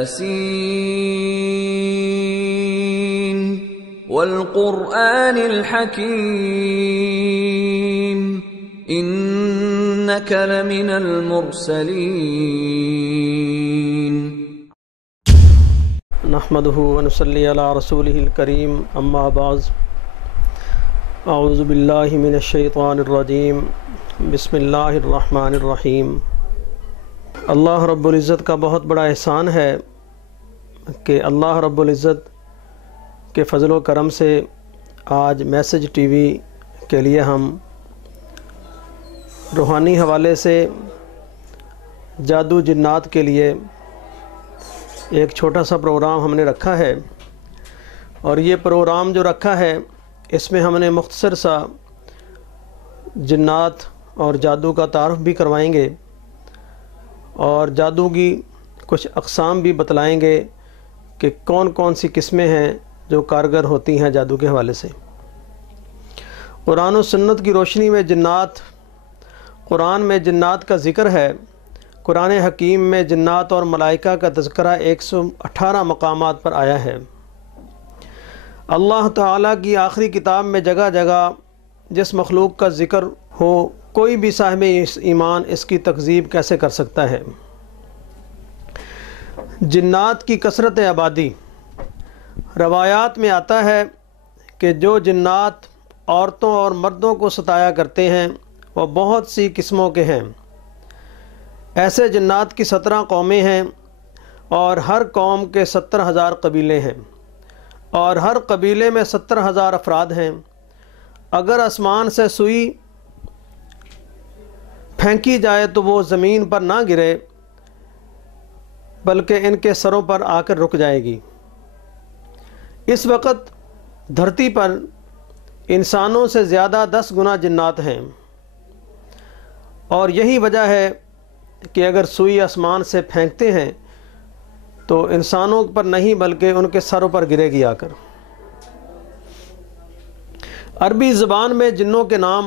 ياسين والقرآن الحكيم إنك لمن المرسلين. نحمده ونصلي على رسوله الكريم اما بعد اعوذ باللہ من الشیطان الرجیم بسم اللہ الرحمن الرحیم. اللہ رب العزت کا بہت بڑا احسان ہے کہ اللہ رب العزت کے فضل و کرم سے آج میسج ٹی وی کے لیے ہم روحانی حوالے سے جادو جنات کے لیے ایک چھوٹا سا پروگرام ہم نے رکھا ہے، اور یہ پروگرام جو رکھا ہے اس میں ہم نے مختصر سا جنات اور جادو کا تعارف بھی کروائیں گے، اور جادو کی کچھ اقسام بھی بتلائیں گے کہ کون کون سی قسمیں ہیں جو کارگر ہوتی ہیں جادو کے حوالے سے. قرآن و سنت کی روشنی میں جنات، قرآن میں جنات کا ذکر ہے. قرآن حکیم میں جنات اور ملائکہ کا تذکرہ 118 مقامات پر آیا ہے. اللہ تعالیٰ کی آخری کتاب میں جگہ جگہ جس مخلوق کا ذکر ہو، کوئی بھی صاحب ایمان اس کی تکذیب کیسے کر سکتا ہے. جنات کی کثرت آبادی. روایات میں آتا ہے کہ جو جنات عورتوں اور مردوں کو ستایا کرتے ہیں وہ بہت سی قسموں کے ہیں. ایسے جنات کی 17 قومیں ہیں، اور ہر قوم کے 70,000 قبیلے ہیں، اور ہر قبیلے میں 70,000 افراد ہیں. اگر آسمان سے سوئی پھینکی جائے تو وہ زمین پر نہ گرے بلکہ ان کے سروں پر آ کر رک جائے گی. اس وقت دھرتی پر انسانوں سے زیادہ 10 گنا جنات ہیں، اور یہی وجہ ہے کہ اگر سوئی آسمان سے پھینکتے ہیں تو انسانوں پر نہیں بلکہ ان کے سروں پر گرے گی آ کر. عربی زبان میں جنوں کے نام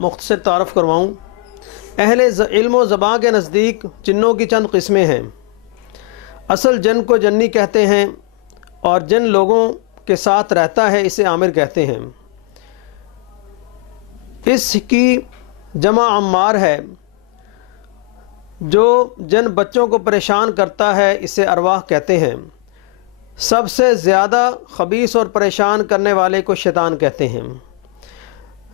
مختصر تعارف کرواؤں. اہل علم و زبان کے نزدیک جنوں کی چند قسمیں ہیں. اصل جن کو جنی کہتے ہیں، اور جن لوگوں کے ساتھ رہتا ہے اسے عامر کہتے ہیں. اس کی جمع عمار ہے. جو جن بچوں کو پریشان کرتا ہے اسے ارواح کہتے ہیں. سب سے زیادہ خبیث اور پریشان کرنے والے کو شیطان کہتے ہیں.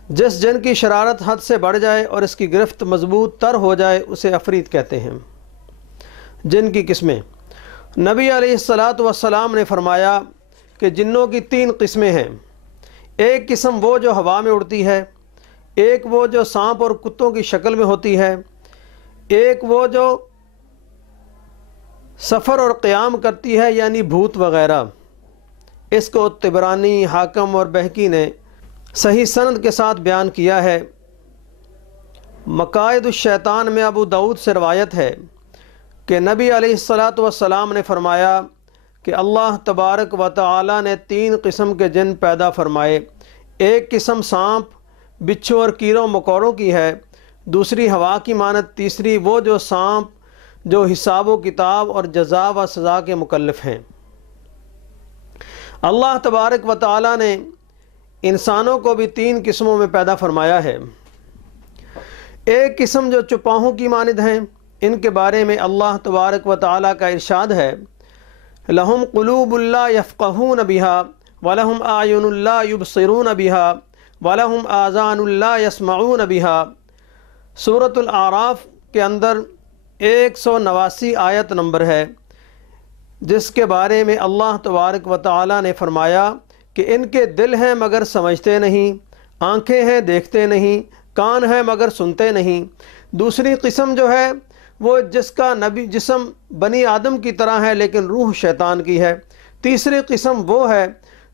جس جن کی شرارت حد سے بڑھ جائے اور اس کی گرفت مضبوط تر ہو جائے اسے عفریت کہتے ہیں. جن کی قسمیں. نبی علیہ السلام نے فرمایا کہ جنوں کی 3 قسمیں ہیں. ایک قسم وہ جو ہوا میں اڑتی ہے، ایک وہ جو سانپ اور کتوں کی شکل میں ہوتی ہے، ایک وہ جو سفر اور قیام کرتی ہے یعنی بھوت وغیرہ. اس کو طبرانی، حاکم اور بہقی نے صحیح سند کے ساتھ بیان کیا ہے. مقائد الشیطان میں ابو داؤد سے روایت ہے کہ نبی علیہ السلام نے فرمایا کہ اللہ تبارک و تعالی نے 3 قسم کے جن پیدا فرمائے. ایک قسم سانپ، بچھو اور کیڑوں مکوڑوں کی ہے، دوسری ہوا کی مانند، تیسری وہ جو سانپ جو حساب و کتاب اور جزا و سزا کے مکلف ہیں. اللہ تبارک و تعالی نے انسانوں کو بھی 3 قسموں میں پیدا فرمایا ہے. ایک قسم جو چپاہوں کی مانند ہیں، ان کے بارے میں اللہ تبارک و تعالی کا ارشاد ہے لَهُمْ قُلُوبٌ لَا يَفْقَهُونَ بِهَا وَلَهُمْ أَعْيُنٌ لَا يُبْصِرُونَ بِهَا وَلَهُمْ آذَانٌ لَا يَسْمَعُونَ بِهَا. سورۃ الاعراف کے اندر 189 آیت نمبر ہے، جس کے بارے میں اللہ تبارک و تعالی نے فرمایا کہ ان کے دل ہیں مگر سمجھتے نہیں، آنکھیں ہیں دیکھتے نہیں، کان ہیں مگر سنتے نہیں. دوسری قسم جو ہے وہ جس کا جسم بنی آدم کی طرح ہے لیکن روح شیطان کی ہے. تیسری قسم وہ ہے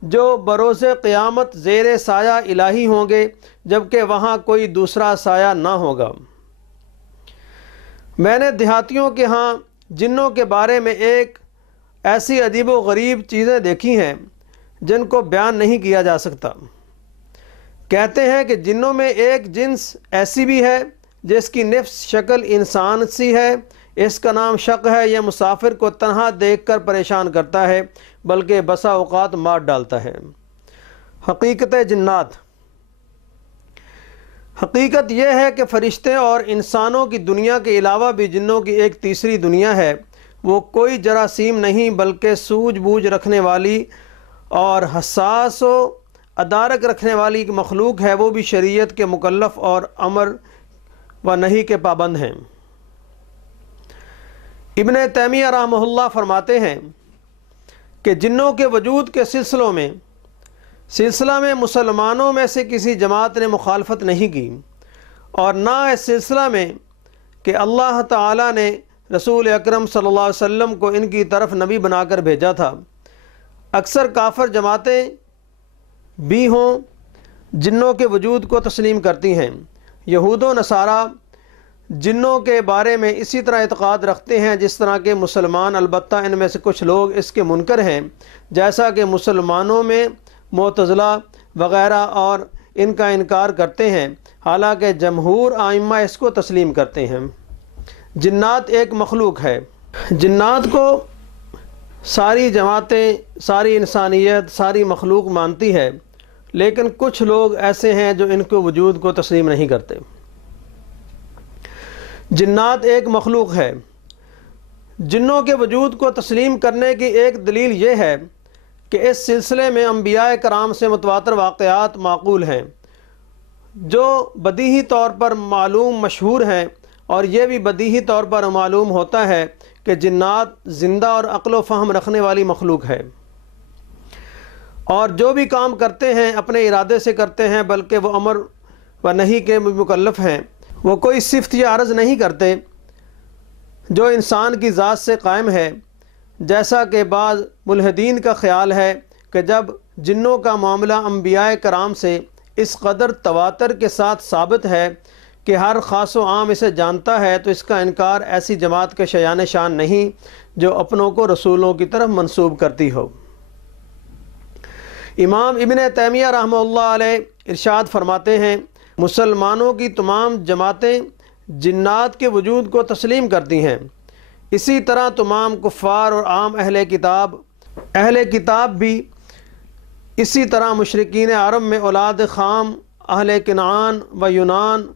جو بروز قیامت زیر سایہ الہی ہوں گے جبکہ وہاں کوئی دوسرا سایہ نہ ہوگا. میں نے دیہاتیوں کے ہاں جنوں کے بارے میں ایک ایسی عجیب و غریب چیزیں دیکھی ہیں جن کو بیان نہیں کیا جا سکتا. کہتے ہیں کہ جنوں میں ایک جنس ایسی بھی ہے جس کی نفس شکل انسان سی ہے، اس کا نام شق ہے۔ یہ مسافر کو تنہا دیکھ کر پریشان کرتا ہے بلکہ بسا اوقات مار ڈالتا ہے۔ حقیقت جنات۔ حقیقت یہ ہے کہ فرشتے اور انسانوں کی دنیا کے علاوہ بھی جنوں کی ایک تیسری دنیا ہے۔ وہ کوئی جراثیم نہیں بلکہ سوجھ بوجھ رکھنے والی اور حساس و ادارک رکھنے والی مخلوق ہے۔ وہ بھی شریعت کے مکلف اور امر و نہی کے پابند ہیں۔ ابن تیمیہ رحمہ اللہ فرماتے ہیں کہ جنوں کے وجود کے سلسلہ میں مسلمانوں میں سے کسی جماعت نے مخالفت نہیں کی، اور نہ اس سلسلہ میں کہ اللہ تعالیٰ نے رسول اکرم صلی اللہ علیہ وسلم کو ان کی طرف نبی بنا کر بھیجا تھا۔ اکثر کافر جماعتیں بھی ہوں جنوں کے وجود کو تسلیم کرتی ہیں۔ یہود و نصارہ جنوں کے بارے میں اسی طرح اعتقاد رکھتے ہیں جس طرح کے مسلمان، البتہ ان میں سے کچھ لوگ اس کے منکر ہیں، جیسا کہ مسلمانوں میں معتزلہ وغیرہ اور ان کا انکار کرتے ہیں، حالانکہ جمہور ائمہ اس کو تسلیم کرتے ہیں۔ جنات ایک مخلوق ہے۔ جنات کو ساری جماعتیں، ساری انسانیت، ساری مخلوق مانتی ہے، لیکن کچھ لوگ ایسے ہیں جو ان کے وجود کو تسلیم نہیں کرتے۔ جنات ایک مخلوق ہے۔ جنوں کے وجود کو تسلیم کرنے کی ایک دلیل یہ ہے کہ اس سلسلے میں انبیاء کرام سے متواتر واقعات معقول ہیں جو بدیہی طور پر معلوم مشہور ہیں، اور یہ بھی بدیہی طور پر معلوم ہوتا ہے کہ جنات زندہ اور عقل و فہم رکھنے والی مخلوق ہے، اور جو بھی کام کرتے ہیں اپنے ارادے سے کرتے ہیں، بلکہ وہ امر و نہی کے مکلف ہیں۔ وہ کوئی صفت یا عرض نہیں کرتے جو انسان کی ذات سے قائم ہے، جیسا کہ بعض ملحدین کا خیال ہے کہ جب جنوں کا معاملہ انبیاء کرام سے اس قدر تواتر کے ساتھ ثابت ہے کہ ہر خاص و عام اسے جانتا ہے، تو اس کا انکار ایسی جماعت کے شایان شان نہیں جو اپنوں کو رسولوں کی طرف منسوب کرتی ہو۔ امام ابن تیمیہ رحمہ اللہ علیہ ارشاد فرماتے ہیں، مسلمانوں کی تمام جماعتیں جنات کے وجود کو تسلیم کرتی ہیں، اسی طرح تمام کفار اور عام اہل کتاب بھی، اسی طرح مشرکین عرب میں اولاد خام، اہل کنعان و یونان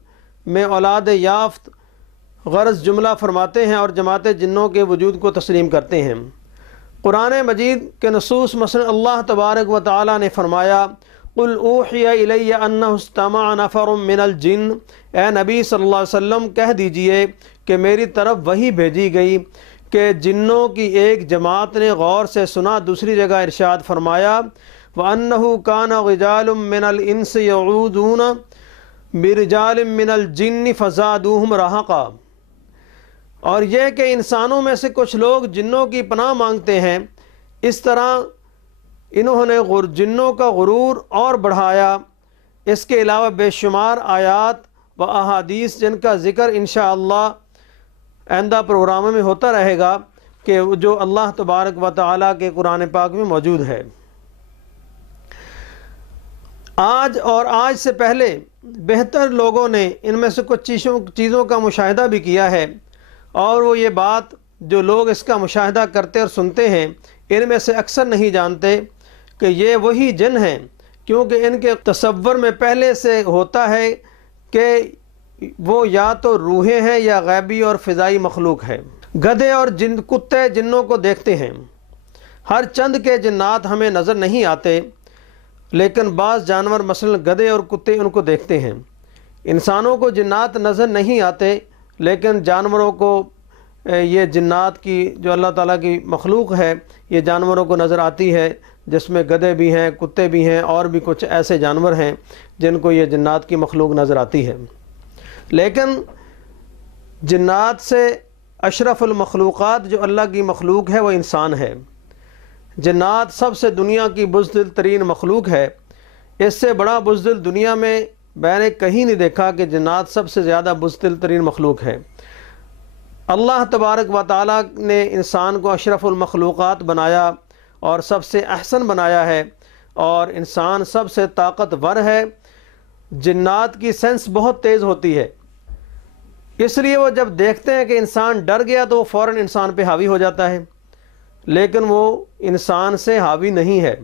میں اولاد یافت، غرض جملہ فرماتے ہیں، اور جماعت جنوں کے وجود کو تسلیم کرتے ہیں۔ قرآن مجید کے نصوص مثلا اللہ تبارک و تعالی نے فرمایا، قل اوحی الی انہ استمع نفر من الجن، اے نبی صلی اللہ علیہ وسلم کہہ دیجئے کہ میری طرف وحی بھیجی گئی کہ جنوں کی ایک جماعت نے غور سے سنا۔ دوسری جگہ ارشاد فرمایا، وَأَنَّهُ كَانَ رِجَالٌ مِّنَ الْإِنسِ يَعُوذُونَ بِرِجَالٍ مِّنَ الْجِنِّ فَزَادُوهُمْ رَهَقًا، اور یہ کہ انسانوں میں سے کچھ لوگ جنوں کی پناہ مانگتے ہیں، اس طرح انہوں نے جنوں کا غرور اور بڑھایا۔ اس کے علاوہ بے شمار آیات و احادیث جن کا ذکر انشاءاللہ آئندہ پروگراموں میں ہوتا رہے گا کہ جو اللہ تبارک و تعالیٰ کے قرآن پاک میں موجود ہے۔ آج اور آج سے پہلے بہتر لوگوں نے ان میں سے کچھ چیزوں کا مشاہدہ بھی کیا ہے، اور وہ یہ بات جو لوگ اس کا مشاہدہ کرتے اور سنتے ہیں ان میں سے اکثر نہیں جانتے کہ یہ وہی جن ہیں، کیونکہ ان کے تصور میں پہلے سے ہوتا ہے کہ وہ یا تو روحیں ہیں یا غیبی اور فضائی مخلوق ہے۔ گدھے اور کتے جنوں کو دیکھتے ہیں۔ ہر چند کے جنات ہمیں نظر نہیں آتے، لیکن بعض جانور مثلا گدھے اور کتے ان کو دیکھتے ہیں۔ انسانوں کو جنات نظر نہیں آتے، لیکن جانوروں کو یہ جنات کی جو اللہ تعالیٰ کی مخلوق ہے یہ جانوروں کو نظر آتی ہے، جس میں گدھے بھی ہیں، کتے بھی ہیں، اور بھی کچھ ایسے جانور ہیں جن کو یہ جنات کی مخلوق نظر آتی ہے۔ لیکن جنات سے اشرف المخلوقات جو اللہ کی مخلوق ہے وہ انسان ہے۔ جنات سب سے دنیا کی بزدل ترین مخلوق ہے۔ اس سے بڑا بزدل دنیا میں میں نے کہیں نہیں دیکھا کہ جنات سب سے زیادہ بزدل ترین مخلوق ہے۔ اللہ تبارک و تعالیٰ نے انسان کو اشرف المخلوقات بنایا اور سب سے احسن بنایا ہے، اور انسان سب سے طاقتور ہے۔ جنات کی سینس بہت تیز ہوتی ہے، اس لیے وہ جب دیکھتے ہیں کہ انسان ڈر گیا تو وہ فوراً انسان پہ حاوی ہو جاتا ہے، لیکن وہ انسان سے حاوی نہیں ہے۔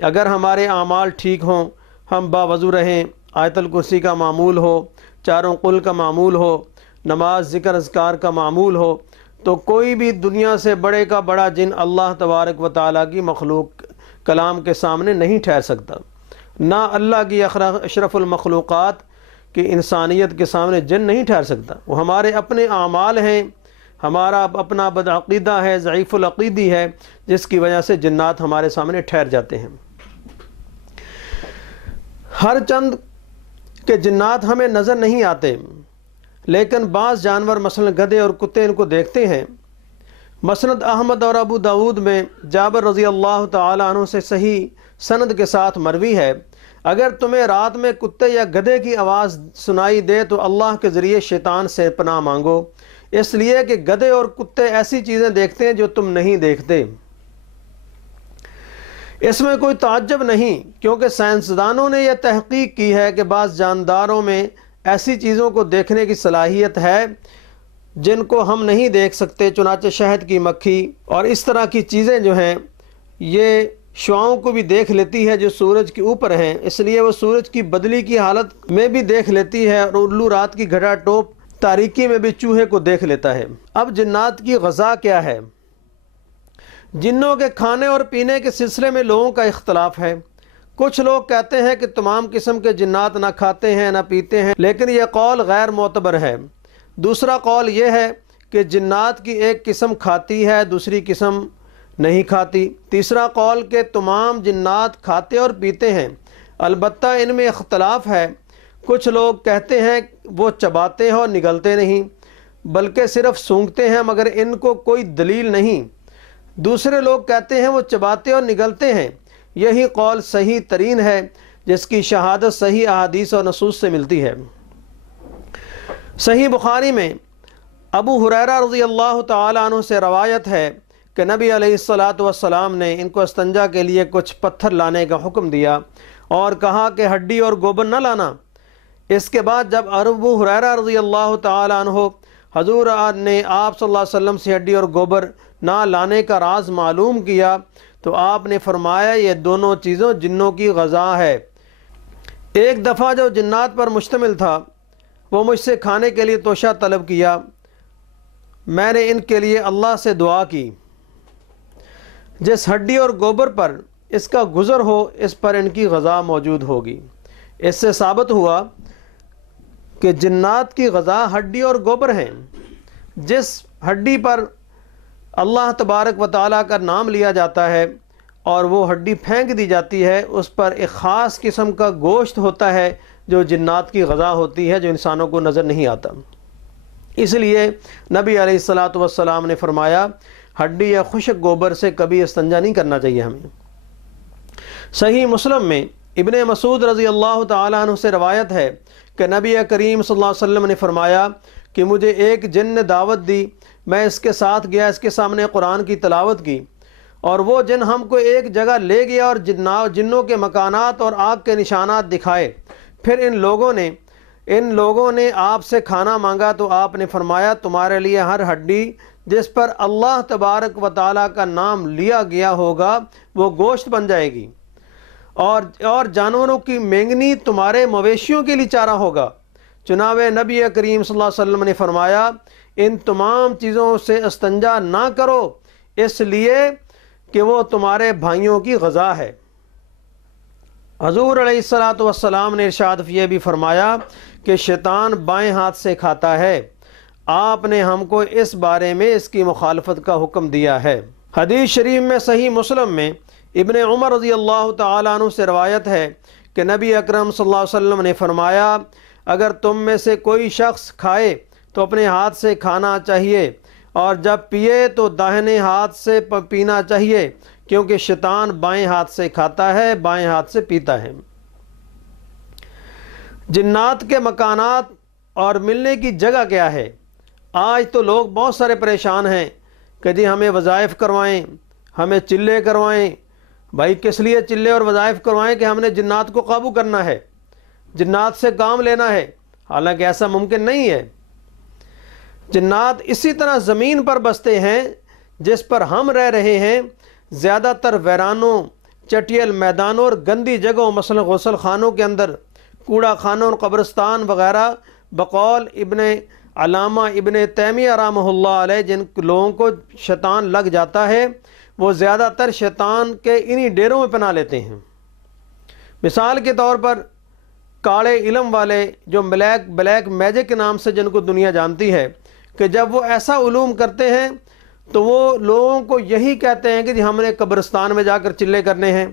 اگر ہمارے اعمال ٹھیک ہوں، ہم باوضو رہیں، آیت الکرسی کا معمول ہو، چاروں قل کا معمول ہو، نماز ذکر اذکار کا معمول ہو، تو کوئی بھی دنیا سے بڑے کا بڑا جن اللہ تبارک و تعالیٰ کی مخلوق کلام کے سامنے نہیں ٹھہر سکتا۔ نہ اللہ کی اشرف المخلوقات کی انسانیت کے سامنے جن نہیں ٹھہر سکتا۔ وہ ہمارے اپنے اعمال ہیں، ہمارا اپنا بدعقیدہ ہے، ضعیف العقیدی ہے، جس کی وجہ سے جنات ہمارے سامنے ٹھہر جاتے ہیں۔ ہر چند کے جنات ہمیں نظر نہیں آتے، لیکن بعض جانور مثلا گدھے اور کتے ان کو دیکھتے ہیں۔ مسند احمد اور ابو داود میں جابر رضی اللہ تعالی عنہ سے صحیح سند کے ساتھ مروی ہے، اگر تمہیں رات میں کتے یا گدھے کی آواز سنائی دے تو اللہ کے ذریعے شیطان سے پناہ مانگو، اس لیے کہ گدھے اور کتے ایسی چیزیں دیکھتے ہیں جو تم نہیں دیکھتے۔ اس میں کوئی تعجب نہیں، کیونکہ سائنسدانوں نے یہ تحقیق کی ہے کہ بعض جانداروں میں ایسی چیزوں کو دیکھنے کی صلاحیت ہے جن کو ہم نہیں دیکھ سکتے، چنانچہ شہد کی مکھی اور اس طرح کی چیزیں جو ہیں یہ شعاؤں کو بھی دیکھ لیتی ہے جو سورج کے اوپر ہیں، اس لیے وہ سورج کی بدلی کی حالت میں بھی دیکھ لیتی ہے، اور الو رات کی گھڑا ٹوپ تاریکی میں بھی چوہے کو دیکھ لیتا ہے۔ اب جنات کی غذا کیا ہے؟ جنوں کے کھانے اور پینے کے سلسلے میں لوگوں کا اختلاف ہے۔ کچھ لوگ کہتے ہیں کہ تمام قسم کے جنات نہ کھاتے ہیں نہ پیتے ہیں، لیکن یہ قول غیر معتبر ہے۔ دوسرا قول یہ ہے کہ جنات کی ایک قسم کھاتی ہے، دوسری قسم نہیں کھاتی۔ تیسرا قول کہ تمام جنات کھاتے اور پیتے ہیں، البتہ ان میں اختلاف ہے۔ کچھ لوگ کہتے ہیں وہ چباتے ہیں اور نگلتے نہیں، بلکہ صرف سونگھتے ہیں، مگر ان کو کوئی دلیل نہیں۔ دوسرے لوگ کہتے ہیں وہ چباتے اور نگلتے ہیں۔ یہی قول صحیح ترین ہے، جس کی شہادت صحیح احادیث اور نصوص سے ملتی ہے۔ صحیح بخاری میں ابو ہریرہ رضی اللہ تعالی عنہ سے روایت ہے کہ نبی علیہ الصلاۃ والسلام نے ان کو استنجا کے لیے کچھ پتھر لانے کا حکم دیا اور کہا کہ ہڈی اور گوبر نہ لانا۔ اس کے بعد جب ابو ہریرہ رضی اللہ تعالی عنہ حضور نے آپ صلی اللہ علیہ وسلم سے ہڈی اور گوبر نہ لانے کا راز معلوم کیا تو آپ نے فرمایا یہ دونوں چیزوں جنوں کی غذا ہے۔ ایک دفعہ جو جنات پر مشتمل تھا وہ مجھ سے کھانے کے لیے توشہ طلب کیا، میں نے ان کے لیے اللہ سے دعا کی جس ہڈی اور گوبر پر اس کا گزر ہو اس پر ان کی غذا موجود ہوگی۔ اس سے ثابت ہوا کہ جنات کی غذا ہڈی اور گوبر ہیں۔ جس ہڈی پر اللہ تبارک و تعالیٰ کا نام لیا جاتا ہے اور وہ ہڈی پھینک دی جاتی ہے، اس پر ایک خاص قسم کا گوشت ہوتا ہے جو جنات کی غذا ہوتی ہے، جو انسانوں کو نظر نہیں آتا۔ اس لیے نبی علیہ الصلاۃ والسلام نے فرمایا ہڈی یا خشک گوبر سے کبھی استنجا نہیں کرنا چاہیے ہمیں۔ صحیح مسلم میں ابن مسعود رضی اللہ تعالیٰ عنہ سے روایت ہے کہ نبی کریم صلی اللہ علیہ وسلم نے فرمایا کہ مجھے ایک جن نے دعوت دی، میں اس کے ساتھ گیا، اس کے سامنے قرآن کی تلاوت کی، اور وہ جن ہم کو ایک جگہ لے گیا اور جنوں کے مکانات اور آگ کے نشانات دکھائے۔ پھر ان لوگوں نے آپ سے کھانا مانگا تو آپ نے فرمایا تمہارے لیے ہر ہڈی جس پر اللہ تبارک و تعالیٰ کا نام لیا گیا ہوگا وہ گوشت بن جائے گی، اور جانوروں کی مینگنی تمہارے مویشیوں کے لیے چارہ ہوگا۔ چنانچہ نبی کریم صلی اللہ علیہ وسلم نے فرمایا ان تمام چیزوں سے استنجا نہ کرو، اس لیے کہ وہ تمہارے بھائیوں کی غذا ہے۔ حضور علیہ الصلاۃ والسلام نے ارشاد یہ بھی فرمایا کہ شیطان بائیں ہاتھ سے کھاتا ہے، آپ نے ہم کو اس بارے میں اس کی مخالفت کا حکم دیا ہے۔ حدیث شریف میں صحیح مسلم میں ابن عمر رضی اللہ تعالیٰ عنہ سے روایت ہے کہ نبی اکرم صلی اللہ علیہ وسلم نے فرمایا اگر تم میں سے کوئی شخص کھائے تو اپنے ہاتھ سے کھانا چاہیے، اور جب پیے تو داہنے ہاتھ سے پینا چاہیے، کیونکہ شیطان بائیں ہاتھ سے کھاتا ہے، بائیں ہاتھ سے پیتا ہے۔ جنات کے مکانات اور ملنے کی جگہ کیا ہے؟ آج تو لوگ بہت سارے پریشان ہیں کہ جی ہمیں وظائف کروائیں، ہمیں چلے کروائیں۔ بھائی کس لیے چلے اور وظائف کروائیں؟ کہ ہم نے جنات کو قابو کرنا ہے، جنات سے کام لینا ہے، حالانکہ ایسا ممکن نہیں ہے۔ جنات اسی طرح زمین پر بستے ہیں جس پر ہم رہ رہے ہیں، زیادہ تر ویرانوں، چٹیل میدانوں اور گندی جگہوں مثلا غسل خانوں کے اندر، کوڑا خانوں اور قبرستان وغیرہ، بقول ابن علامہ ابن تیمیہ رحمہ اللہ علیہ، جن لوگوں کو شیطان لگ جاتا ہے وہ زیادہ تر شیطان کے انہی ڈیروں میں پناہ لیتے ہیں۔ مثال کے طور پر کاڑے علم والے جو بلیک میجک کے نام سے جن کو دنیا جانتی ہے، کہ جب وہ ایسا علوم کرتے ہیں تو وہ لوگوں کو یہی کہتے ہیں کہ جی ہم نے قبرستان میں جا کر چلے کرنے ہیں،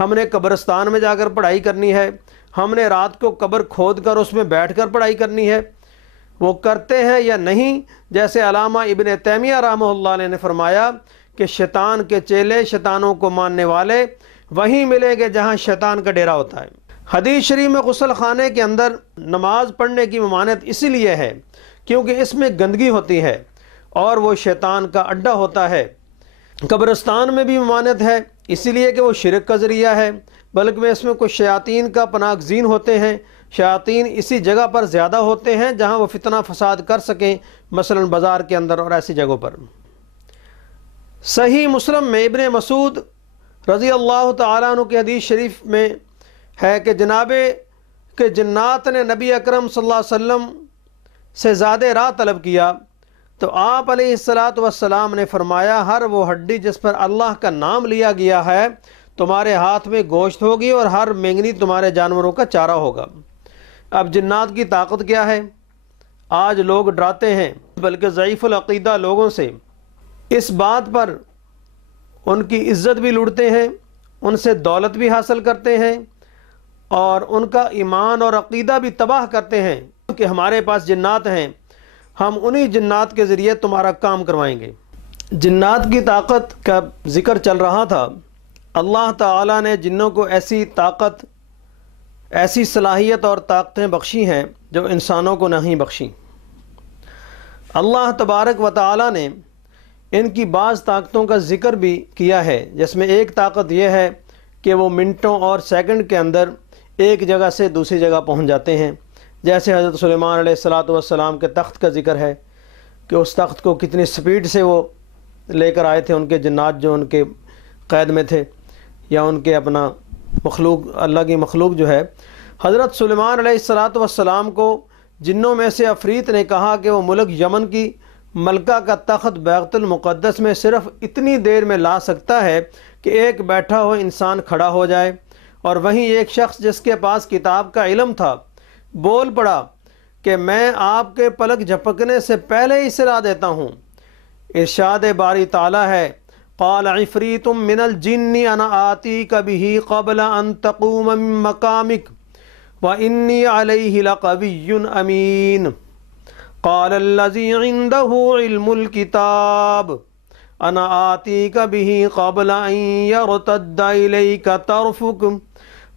ہم نے قبرستان میں جا کر پڑھائی کرنی ہے، ہم نے رات کو قبر کھود کر اس میں بیٹھ کر پڑھائی کرنی ہے۔ وہ کرتے ہیں یا نہیں؟ جیسے علامہ ابن تیمیہ رحمہ اللہ علیہ نے فرمایا کہ شیطان کے چیلے، شیطانوں کو ماننے والے وہیں ملیں گے جہاں شیطان کا ڈیرا ہوتا ہے۔ حدیث شریف میں غسل خانے کے اندر نماز پڑھنے کی ممانعت اسی لیے ہے کیونکہ اس میں گندگی ہوتی ہے اور وہ شیطان کا اڈا ہوتا ہے۔ قبرستان میں بھی ممانعت ہے اسی لیے کہ وہ شرک کا ذریعہ ہے، بلکہ اس میں کچھ شیاطین کا پناہ گزین ہوتے ہیں۔ شیاطین اسی جگہ پر زیادہ ہوتے ہیں جہاں وہ فتنہ فساد کر سکیں، مثلا بازار کے اندر اور ایسی جگہوں پر۔ صحیح مسلم میں ابن مسعود رضی اللہ تعالیٰ عنہ کی حدیث شریف میں ہے کہ کہ جنات نے نبی اکرم صلی اللہ علیہ وسلم سے زیادہ راہ طلب کیا تو آپ علیہ السلام نے فرمایا، ہر وہ ہڈی جس پر اللہ کا نام لیا گیا ہے تمہارے ہاتھ میں گوشت ہوگی اور ہر مینگنی تمہارے جانوروں کا چارہ ہوگا۔ اب جنات کی طاقت کیا ہے؟ آج لوگ ڈراتے ہیں بلکہ ضعیف العقیدہ لوگوں سے اس بات پر ان کی عزت بھی لوٹتے ہیں، ان سے دولت بھی حاصل کرتے ہیں اور ان کا ایمان اور عقیدہ بھی تباہ کرتے ہیں کہ ہمارے پاس جنات ہیں، ہم انہی جنات کے ذریعے تمہارا کام کروائیں گے۔ جنات کی طاقت کا ذکر چل رہا تھا۔ اللہ تعالیٰ نے جنوں کو ایسی طاقت، ایسی صلاحیت اور طاقتیں بخشی ہیں جو انسانوں کو نہیں بخشیں۔ اللہ تبارک و تعالیٰ نے ان کی بعض طاقتوں کا ذکر بھی کیا ہے، جس میں ایک طاقت یہ ہے کہ وہ منٹوں اور سیکنڈ کے اندر ایک جگہ سے دوسری جگہ پہنچ جاتے ہیں، جیسے حضرت سلیمان علیہ السلام کے تخت کا ذکر ہے کہ اس تخت کو کتنی سپیڈ سے وہ لے کر آئے تھے ان کے جنات جو ان کے قید میں تھے، یا ان کے اپنا مخلوق، اللہ کی مخلوق جو ہے۔ حضرت سلیمان علیہ السلام کو جنوں میں سے عفریت نے کہا کہ وہ ملک یمن کی ملکہ کا تخت بیت المقدس میں صرف اتنی دیر میں لا سکتا ہے کہ ایک بیٹھا ہو انسان کھڑا ہو جائے، اور وہیں ایک شخص جس کے پاس کتاب کا علم تھا بول پڑا کہ میں آپ کے پلک جھپکنے سے پہلے ہی سلا دیتا ہوں۔ ارشاد باری تعالیٰ ہے، قال عفریت من الجن انا آتیک بہ قبل ان تقوم من مقامک وانی علیہ لقوی امین۔ قال الذی عنده علم الکتاب انا آتیک بہ قبل ان یرتد الیک طرفک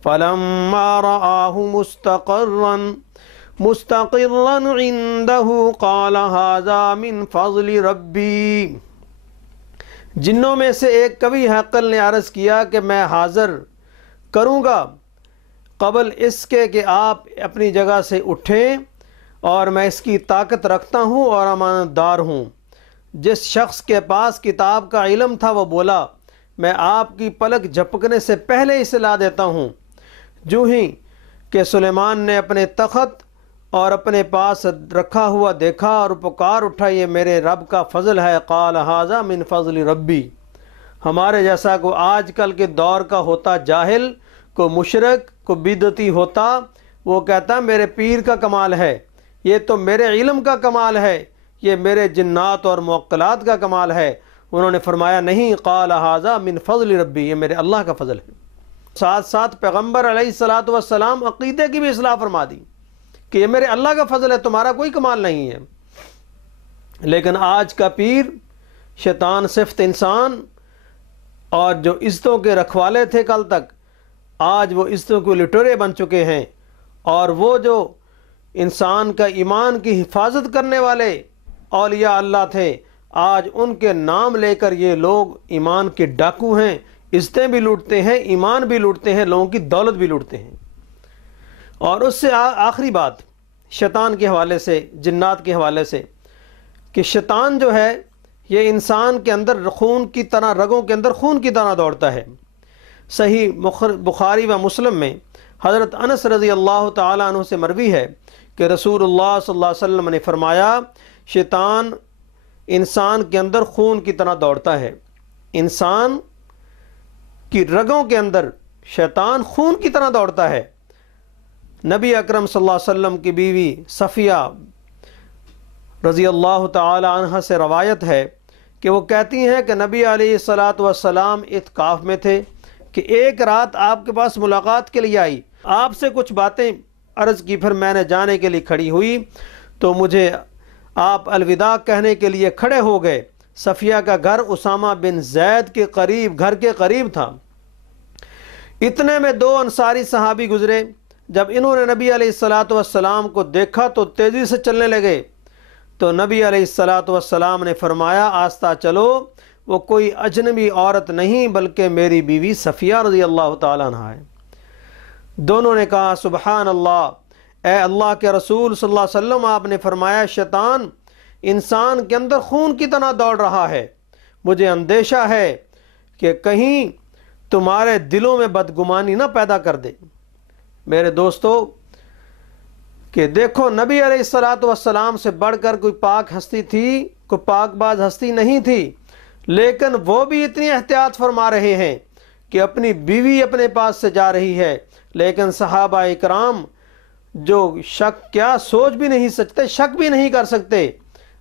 فلما رآہ مستقرا عنده قال ھذا من فضل ربی۔ جنوں میں سے ایک کبھی حقل نے عرض کیا کہ میں حاضر کروں گا قبل اس کے کہ آپ اپنی جگہ سے اٹھیں، اور میں اس کی طاقت رکھتا ہوں اور امانت دار ہوں۔ جس شخص کے پاس کتاب کا علم تھا وہ بولا، میں آپ کی پلک جھپکنے سے پہلے ہی سلا دیتا ہوں۔ جو ہی کہ سلیمان نے اپنے تخت اور اپنے پاس رکھا ہوا دیکھا اور پکار اٹھا، یہ میرے رب کا فضل ہے۔ قال ھذا من فضل ربی۔ ہمارے جیسا کو آج کل کے دور کا ہوتا جاہل، کو مشرک، کو بدعتی ہوتا، وہ کہتا میرے پیر کا کمال ہے، یہ تو میرے علم کا کمال ہے، یہ میرے جنات اور موکلات کا کمال ہے۔ انہوں نے فرمایا نہیں، قال ھذا من فضل ربی، یہ میرے اللہ کا فضل ہے۔ ساتھ ساتھ پیغمبر علیہ السلام عقیدے کی بھی اصلاح فرما دی کہ یہ میرے اللہ کا فضل ہے، تمہارا کوئی کمال نہیں ہے۔ لیکن آج کا پیر شیطان صفت انسان اور جو عزتوں کے رکھوالے تھے کل تک، آج وہ عزتوں کے لٹورے بن چکے ہیں، اور وہ جو انسان کا ایمان کی حفاظت کرنے والے اولیاء اللہ تھے، آج ان کے نام لے کر یہ لوگ ایمان کے ڈاکو ہیں، عزتیں بھی لوٹتے ہیں، ایمان بھی لوٹتے ہیں، لوگوں کی دولت بھی لوٹتے ہیں۔ اور اس سے آخری بات شیطان کے حوالے سے، جنات کے حوالے سے، کہ شیطان جو ہے یہ انسان کے اندر خون کی طرح، رگوں کے اندر خون کی طرح دوڑتا ہے۔ صحیح بخاری و مسلم میں حضرت انس رضی اللہ تعالیٰ عنہ سے مروی ہے کہ رسول اللہ صلی اللہ علیہ وسلم نے فرمایا شیطان انسان کے اندر خون کی طرح دوڑتا ہے۔ انسان کی رگوں کے اندر شیطان خون کی طرح دوڑتا ہے۔ نبی اکرم صلی اللہ علیہ وسلم کی بیوی صفیہ رضی اللہ تعالی عنہ سے روایت ہے کہ وہ کہتی ہیں کہ نبی علیہ الصلاۃ والسلام اعتکاف میں تھے کہ ایک رات آپ کے پاس ملاقات کے لیے آئی، آپ سے کچھ باتیں عرض کی، پھر میں نے جانے کے لیے کھڑی ہوئی تو مجھے آپ الوداع کہنے کے لیے کھڑے ہو گئے۔ صفیہ کا گھر اسامہ بن زید کے قریب، گھر کے قریب تھا۔ اتنے میں دو انصاری صحابی گزرے، جب انہوں نے نبی علیہ الصلاۃ والسلام کو دیکھا تو تیزی سے چلنے لگے، تو نبی علیہ الصلاۃ والسلام نے فرمایا آہستہ چلو، وہ کوئی اجنبی عورت نہیں بلکہ میری بیوی صفیہ رضی اللہ تعالیٰ عنہ ہے۔ دونوں نے کہا سبحان اللہ، اے اللہ کے رسول صلی اللہ علیہ وسلم، آپ نے فرمایا شیطان انسان کے اندر خون کی طرح دوڑ رہا ہے، مجھے اندیشہ ہے کہ کہیں تمہارے دلوں میں بدگمانی نہ پیدا کر دے۔ میرے دوستو کہ دیکھو نبی علیہ الصلاۃ والسلام سے بڑھ کر کوئی پاک ہستی تھی، کوئی پاک باز ہستی نہیں تھی، لیکن وہ بھی اتنی احتیاط فرما رہے ہیں کہ اپنی بیوی اپنے پاس سے جا رہی ہے، لیکن صحابہ اکرام جو شک کیا سوچ بھی نہیں سکتے، شک بھی نہیں کر سکتے،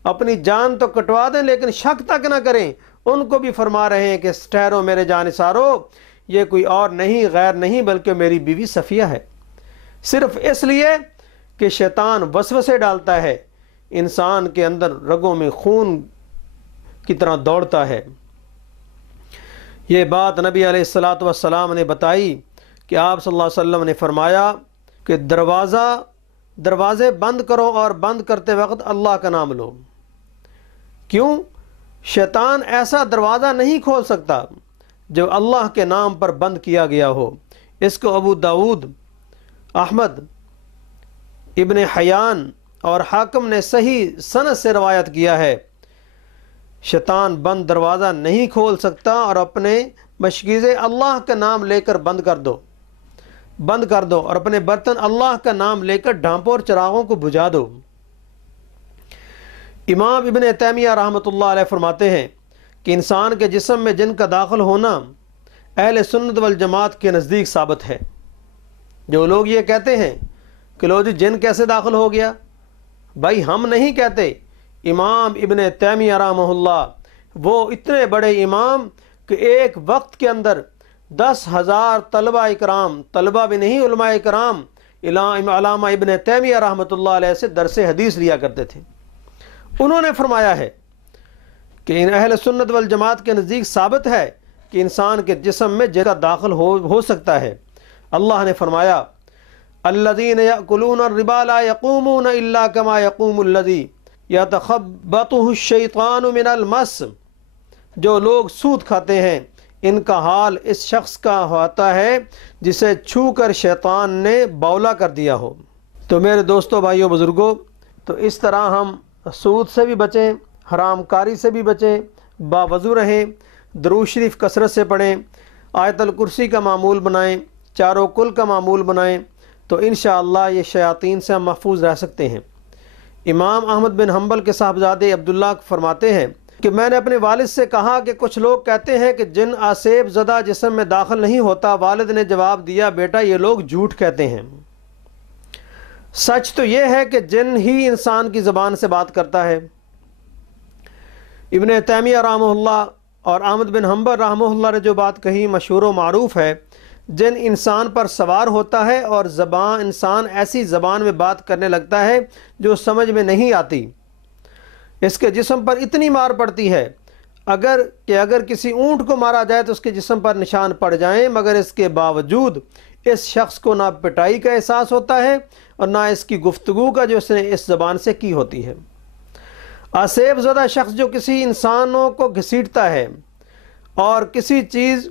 اپنی جان تو کٹوا دیں لیکن شک تک نہ کریں، ان کو بھی فرما رہے ہیں کہ ٹھہرو میرے جانثارو، یہ کوئی اور نہیں، غیر نہیں بلکہ میری بیوی صفیہ ہے۔ صرف اس لیے کہ شیطان وسوسے ڈالتا ہے، انسان کے اندر رگوں میں خون کی طرح دوڑتا ہے۔ یہ بات نبی علیہ الصلاۃ والسلام نے بتائی کہ آپ صلی اللہ علیہ وسلم نے فرمایا کہ دروازے بند کرو اور بند کرتے وقت اللہ کا نام لو۔ کیوں؟ شیطان ایسا دروازہ نہیں کھول سکتا جو اللہ کے نام پر بند کیا گیا ہو۔ اس کو ابو داؤد، احمد، ابن حیان اور حاکم نے صحیح سند سے روایت کیا ہے۔ شیطان بند دروازہ نہیں کھول سکتا، اور اپنے مشکیزے اللہ کا نام لے کر بند کر دو اور اپنے برتن اللہ کا نام لے کر ڈھانپو اور چراغوں کو بجھا دو۔ امام ابن تیمیہ رحمۃ اللہ علیہ فرماتے ہیں کہ انسان کے جسم میں جن کا داخل ہونا اہل سنت والجماعت کے نزدیک ثابت ہے۔ جو لوگ یہ کہتے ہیں کہ لو جی جن کیسے داخل ہو گیا، بھائی ہم نہیں کہتے، امام ابن تیمیہ رحمہ اللہ وہ اتنے بڑے امام کہ ایک وقت کے اندر 10,000 طلبہ اکرام، طلبہ بھی نہیں علماء اکرام، علامہ ابن تیمیہ رحمۃ اللہ علیہ سے درس حدیث لیا کرتے تھے۔ انہوں نے فرمایا ہے کہ ان اہل سنت والجماعت کے نزدیک ثابت ہے کہ انسان کے جسم میں جن کا داخل ہو سکتا ہے۔ اللہ نے فرمایا الذین یأکلون الربا لا یقومون الا کما یقوم الذی یتخبطہ الشیطان من المس، جو لوگ سود کھاتے ہیں ان کا حال اس شخص کا ہوتا ہے جسے چھو کر شیطان نے بولا کر دیا ہو۔ تو میرے دوستو، بھائیو، بزرگوں، تو اس طرح ہم سود سے بھی بچیں، حرام کاری سے بھی بچیں، باوضو رہیں، درود شریف کثرت سے پڑھیں، آیت الکرسی کا معمول بنائیں، چاروں کل کا معمول بنائیں، تو انشاءاللہ یہ شیاطین سے ہم محفوظ رہ سکتے ہیں۔ امام احمد بن حنبل کے صاحبزادے عبداللہ فرماتے ہیں کہ میں نے اپنے والد سے کہا کہ کچھ لوگ کہتے ہیں کہ جن آسیب زدہ جسم میں داخل نہیں ہوتا۔ والد نے جواب دیا بیٹا یہ لوگ جھوٹ کہتے ہیں، سچ تو یہ ہے کہ جن ہی انسان کی زبان سے بات کرتا ہے۔ ابن تیمیہ رحمہ اللہ اور احمد بن حنبل رحمہ اللہ نے جو بات کہی مشہور و معروف ہے، جن انسان پر سوار ہوتا ہے اور انسان ایسی زبان میں بات کرنے لگتا ہے جو سمجھ میں نہیں آتی، اس کے جسم پر اتنی مار پڑتی ہے اگر کسی اونٹ کو مارا جائے تو اس کے جسم پر نشان پڑ جائیں، مگر اس کے باوجود اس شخص کو نہ پٹائی کا احساس ہوتا ہے اور نہ اس کی گفتگو کا جو اس نے اس زبان سے کی ہوتی ہے۔ آسیب زدہ شخص جو کسی انسانوں کو گھسیٹتا ہے اور کسی چیز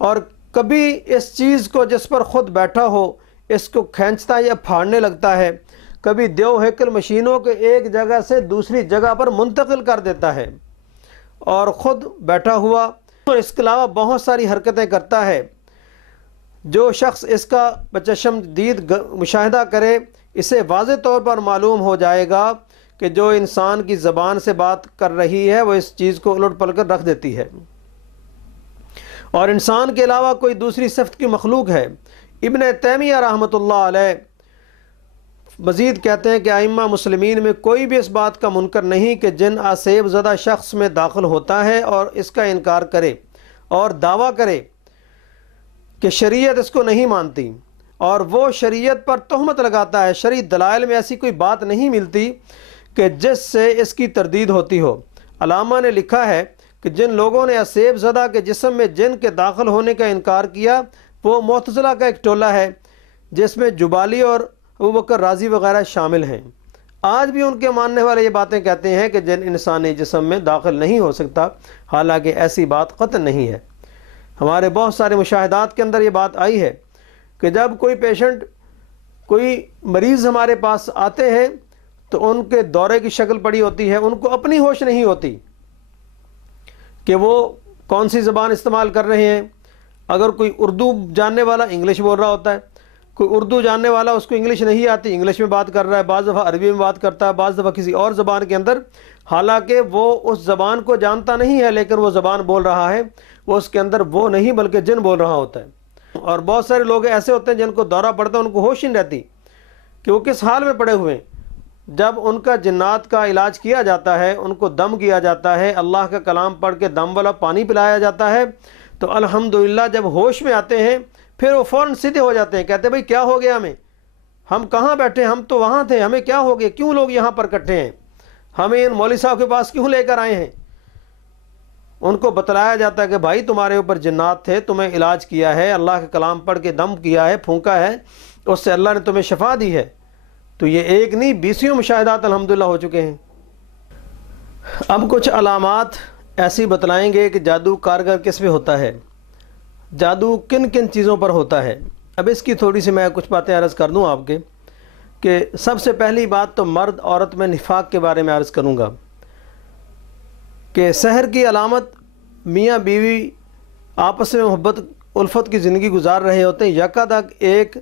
اور کبھی اس چیز کو جس پر خود بیٹھا ہو اس کو کھینچتا یا پھاڑنے لگتا ہے، کبھی دیو ہیکل مشینوں کے ایک جگہ سے دوسری جگہ پر منتقل کر دیتا ہے اور خود بیٹھا ہوا اور اس کے علاوہ بہت ساری حرکتیں کرتا ہے۔ جو شخص اس کا بچشم دید مشاہدہ کرے اسے واضح طور پر معلوم ہو جائے گا کہ جو انسان کی زبان سے بات کر رہی ہے وہ اس چیز کو الٹ پلٹ کر رکھ دیتی ہے اور انسان کے علاوہ کوئی دوسری صفت کی مخلوق ہے۔ ابن تیمیہ رحمۃ اللہ علیہ مزید کہتے ہیں کہ ائمہ مسلمین میں کوئی بھی اس بات کا منکر نہیں کہ جن آسیب زدہ شخص میں داخل ہوتا ہے اور اس کا انکار کرے اور دعویٰ کرے کہ شریعت اس کو نہیں مانتی اور وہ شریعت پر تہمت لگاتا ہے۔ شرعی دلائل میں ایسی کوئی بات نہیں ملتی کہ جس سے اس کی تردید ہوتی ہو۔ علامہ نے لکھا ہے کہ جن لوگوں نے آسیب زدہ کے جسم میں جن کے داخل ہونے کا انکار کیا وہ معتزلہ کا ایک ٹولہ ہے جس میں جبالی اور ابوبکر رازی وغیرہ شامل ہیں۔ آج بھی ان کے ماننے والے یہ باتیں کہتے ہیں کہ جن انسانی جسم میں داخل نہیں ہو سکتا، حالانکہ ایسی بات قطعاً نہیں ہے۔ ہمارے بہت سارے مشاہدات کے اندر یہ بات آئی ہے کہ جب کوئی پیشنٹ، کوئی مریض ہمارے پاس آتے ہیں تو ان کے دورے کی شکل پڑی ہوتی ہے، ان کو اپنی ہوش نہیں ہوتی کہ وہ کون سی زبان استعمال کر رہے ہیں۔ اگر کوئی اردو جاننے والا انگلش بول رہا ہوتا ہے، کوئی اردو جاننے والا اس کو انگلش نہیں آتی، انگلش میں بات کر رہا ہے، بعض دفعہ عربی میں بات کرتا ہے، بعض دفعہ کسی اور زبان کے اندر، حالانکہ وہ اس زبان کو جانتا نہیں ہے لیکن وہ زبان بول رہا ہے، وہ اس کے اندر وہ نہیں بلکہ جن بول رہا ہوتا ہے۔ اور بہت سارے لوگ ایسے ہوتے ہیں جن کو دورہ پڑتا ہے ان کو ہوش نہیں رہتی کہ وہ کس حال میں پڑے ہوئے ہیں۔ جب ان کا جنات کا علاج کیا جاتا ہے، ان کو دم کیا جاتا ہے، اللہ کا کلام پڑھ کے دم والا پانی پلایا جاتا ہے، تو الحمدللہ جب ہوش میں آتے ہیں پھر وہ فوراً سیدھے ہو جاتے ہیں، کہتے ہیں بھائی کیا ہو گیا ہمیں، ہم کہاں بیٹھے، ہم تو وہاں تھے، ہمیں کیا ہو گیا، کیوں لوگ یہاں پر اکٹھے ہیں، ہمیں ان مولوی صاحب کے پاس کیوں لے کر آئے ہیں۔ ان کو بتلایا جاتا ہے کہ بھائی تمہارے اوپر جنات تھے، تمہیں علاج کیا ہے، اللہ کا کلام پڑھ کے دم کیا ہے، پھونکا ہے، اس سے اللہ نے تمہیں شفا دی ہے۔ تو یہ ایک نہیں 20 مشاہدات الحمدللہ ہو چکے ہیں۔ اب کچھ علامات ایسی بتلائیں گے کہ جادو کارگر کس پہ ہوتا ہے، جادو کن کن چیزوں پر ہوتا ہے۔ اب اس کی تھوڑی سی میں کچھ باتیں عرض کر دوں آپ کے کہ سب سے پہلی بات تو مرد عورت میں نفاق کے بارے میں عرض کروں گا کہ سحر کی علامت میاں بیوی آپس میں محبت الفت کی زندگی گزار رہے ہوتے ہیں، یکادک ایک